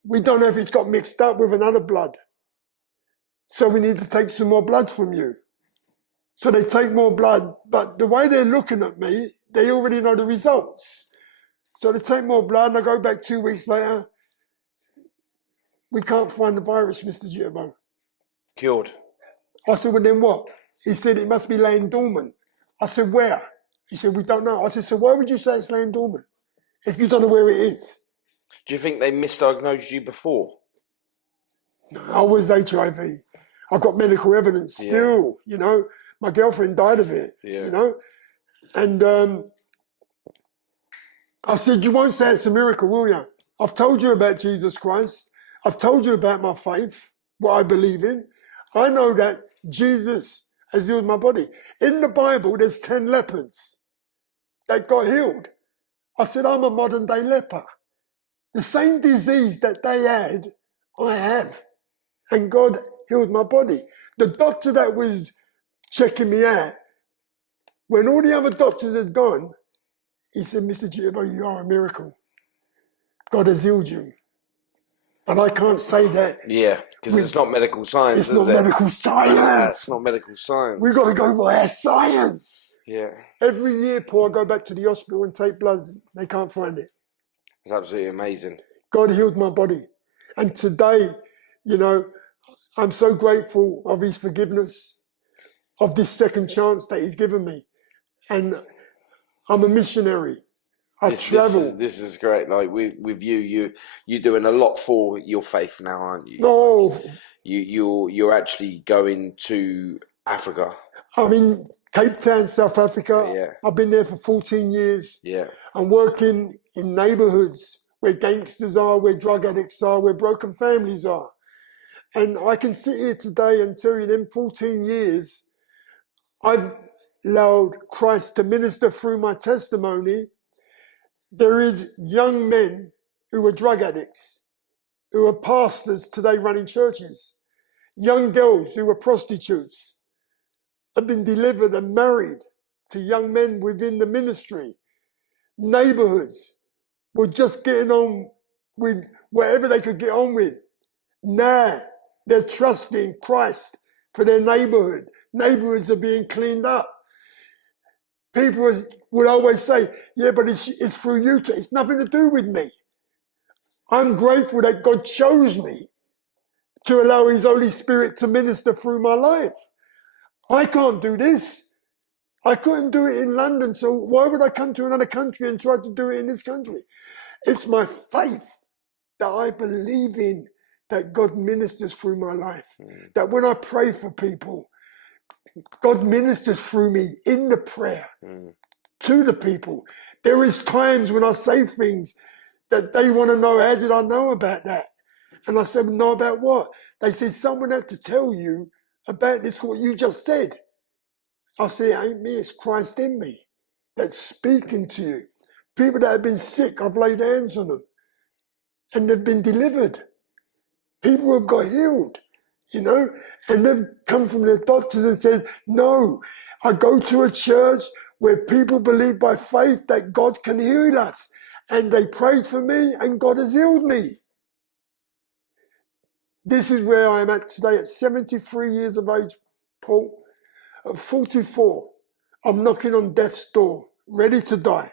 We don't know if it's got mixed up with another blood. So we need to take some more blood from you. So they take more blood, but the way they're looking at me, they already know the results. So they take more blood and I go back 2 weeks later. We can't find the virus, Mr. Jituboh. Cured. I said, well, then what? He said, it must be laying dormant. I said, where? He said, we don't know. I said, so why would you say it's laying dormant if you don't know where it is? Do you think they misdiagnosed you before? No, I was HIV. I've got medical evidence still, you know. My girlfriend died of it, you know. And I said, you won't say it's a miracle, will you? I've told you about Jesus Christ. I've told you about my faith, what I believe in. I know that Jesus has healed my body. In the Bible, there's 10 lepers that got healed. I said, I'm a modern day leper. The same disease that they had, I have. And God healed my body. The doctor that was checking me out, when all the other doctors had gone, he said, Mr. Jituboh, you are a miracle. God has healed you. But I can't say that. Yeah, because it's not medical science, It's not medical science. It's not medical science. We've got to go by our science. Yeah. Every year, Paul, I go back to the hospital and take blood. They can't find it. It's absolutely amazing. God healed my body. And today, you know, I'm so grateful of his forgiveness, of this second chance that he's given me. And I'm a missionary. I travel. This is great. Like with you're doing a lot for your faith now, aren't you? No. You're actually going to Africa. I'm in Cape Town, South Africa. Yeah. I've been there for 14 years. Yeah. I'm working in neighborhoods where gangsters are, where drug addicts are, where broken families are. And I can sit here today and tell you, in 14 years, I've allowed Christ to minister through my testimony. There is young men who are drug addicts, who are pastors today running churches. Young girls who are prostitutes have been delivered and married to young men within the ministry. Neighborhoods were just getting on with whatever they could get on with. Now they're trusting Christ for their neighborhood. Neighborhoods are being cleaned up. People would always say, yeah, but it's through you. It's nothing to do with me. I'm grateful that God chose me to allow his Holy Spirit to minister through my life. I can't do this. I couldn't do it in London, so why would I come to another country and try to do it in this country? It's my faith that I believe in, that God ministers through my life. That when I pray for people, God ministers through me in the prayer to the people. There is times when I say things that they want to know, how did I know about that? And I said, know about what? They said, someone had to tell you about this, what you just said. I said, it ain't me, it's Christ in me that's speaking to you. People that have been sick, I've laid hands on them and they've been delivered. People have got healed, you know, and they've come from their doctors and said, no, I go to a church where people believe by faith that God can heal us. And they prayed for me and God has healed me. This is where I am at today at 73 years of age, Paul. At 44, I'm knocking on death's door, ready to die.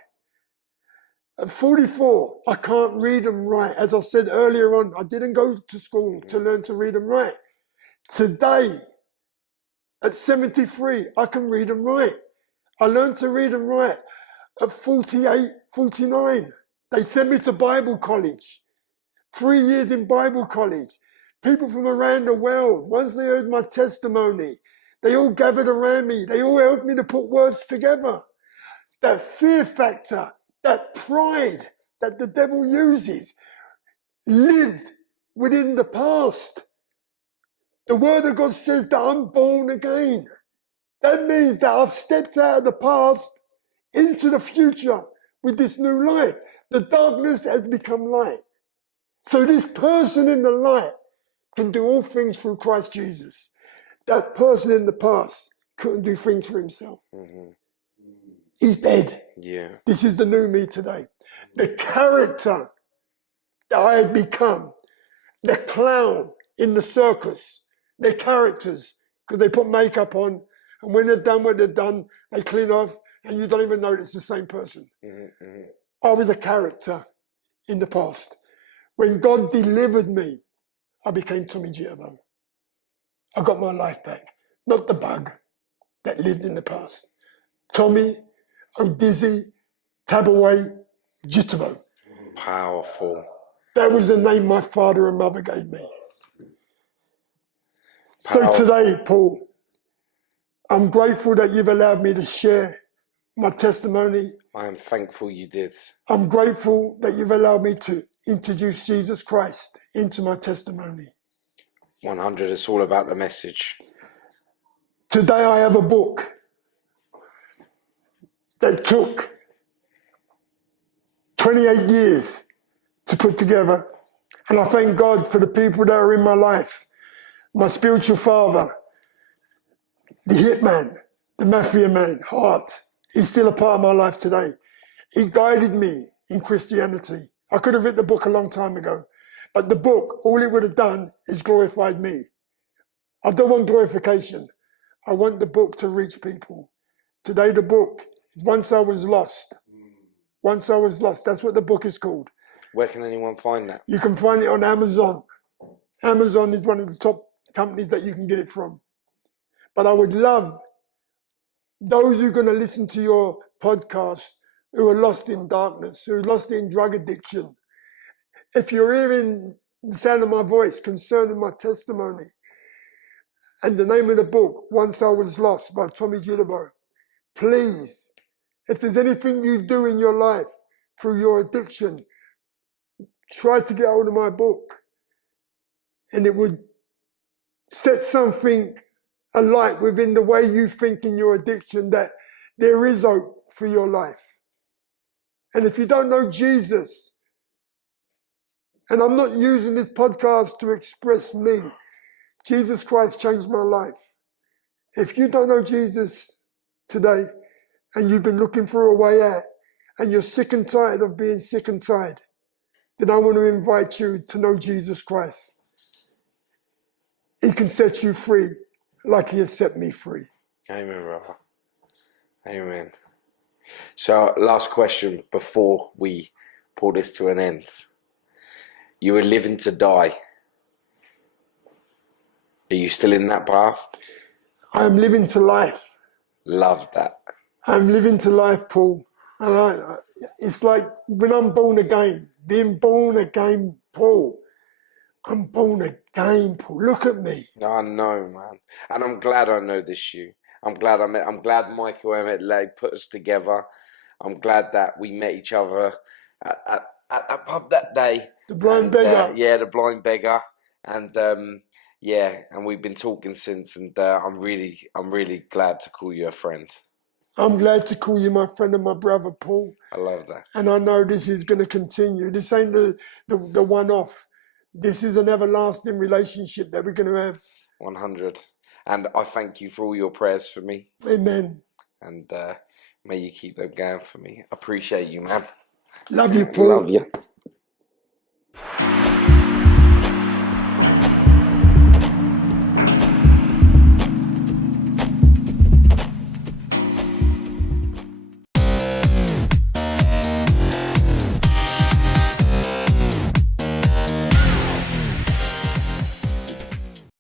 At 44, I can't read and write. As I said earlier on, I didn't go to school to learn to read and write. Today, at 73, I can read and write. I learned to read and write at 48, 49. They sent me to Bible college. 3 years in Bible college. People from around the world, once they heard my testimony, they all gathered around me. They all helped me to put words together. That fear factor, that pride that the devil uses, lived within the past. The word of God says that I'm born again. That means that I've stepped out of the past into the future with this new light. The darkness has become light. So this person in the light can do all things through Christ Jesus. That person in the past couldn't do things for himself. He's dead. Yeah. This is the new me today. The character that I had become, the clown in the circus, their characters, because they put makeup on, and when they're done what they've done, they clean off, and you don't even know it's the same person. I was a character in the past. When God delivered me, I became Tommy Jituboh. I got my life back, not the bug that lived in the past. Tommy, O'Dizzy, Tabaway, Jituboh. Powerful. That was the name my father and mother gave me. So today, Paul, I'm grateful that you've allowed me to share my testimony. I am thankful you did. I'm grateful that you've allowed me to introduce Jesus Christ into my testimony. 100. It's all about the message. Today I have a book that took 28 years to put together. And I thank God for the people that are in my life. My spiritual father, the hitman, the mafia man, Hart. He's still a part of my life today. He guided me in Christianity. I could have written the book a long time ago. But the book, all it would have done is glorified me. I don't want glorification. I want the book to reach people. Today the book, Once I Was Lost. Once I Was Lost. That's what the book is called. Where can anyone find that? You can find it on Amazon. Amazon is one of the top companies that you can get it from. But I would love those who are going to listen to your podcast who are lost in darkness, who are lost in drug addiction. If you're hearing the sound of my voice concerning my testimony, and the name of the book, Once I Was Lost by Tommy Jituboh, please, if there's anything you do in your life through your addiction, try to get hold of my book. And it would set something alight within the way you think in your addiction that there is hope for your life. And if you don't know Jesus, and I'm not using this podcast to express me, Jesus Christ changed my life. If you don't know Jesus today, and you've been looking for a way out, and you're sick and tired of being sick and tired, then I want to invite you to know Jesus Christ. He can set you free like he has set me free. Amen, brother. Amen. So, last question before we pull this to an end. You were living to die. Are you still in that path? I am living to life. Love that. I'm living to life, Paul. And it's like when I'm born again, being born again, Paul. I'm born again, Paul. Look at me. I know, man. And I'm glad I know this you. I'm glad Michael Emmett put us together. I'm glad that we met each other at that pub that day. The Blind Beggar. Yeah, the Blind Beggar. And yeah, and we've been talking since, and I'm really glad to call you a friend. I'm glad to call you my friend and my brother, Paul. I love that. And I know this is going to continue. This ain't the one-off. This is an everlasting relationship that we're going to have. 100. And I thank you for all your prayers for me. Amen. And may you keep them going for me. Appreciate you, man. Love you, Paul. Love you.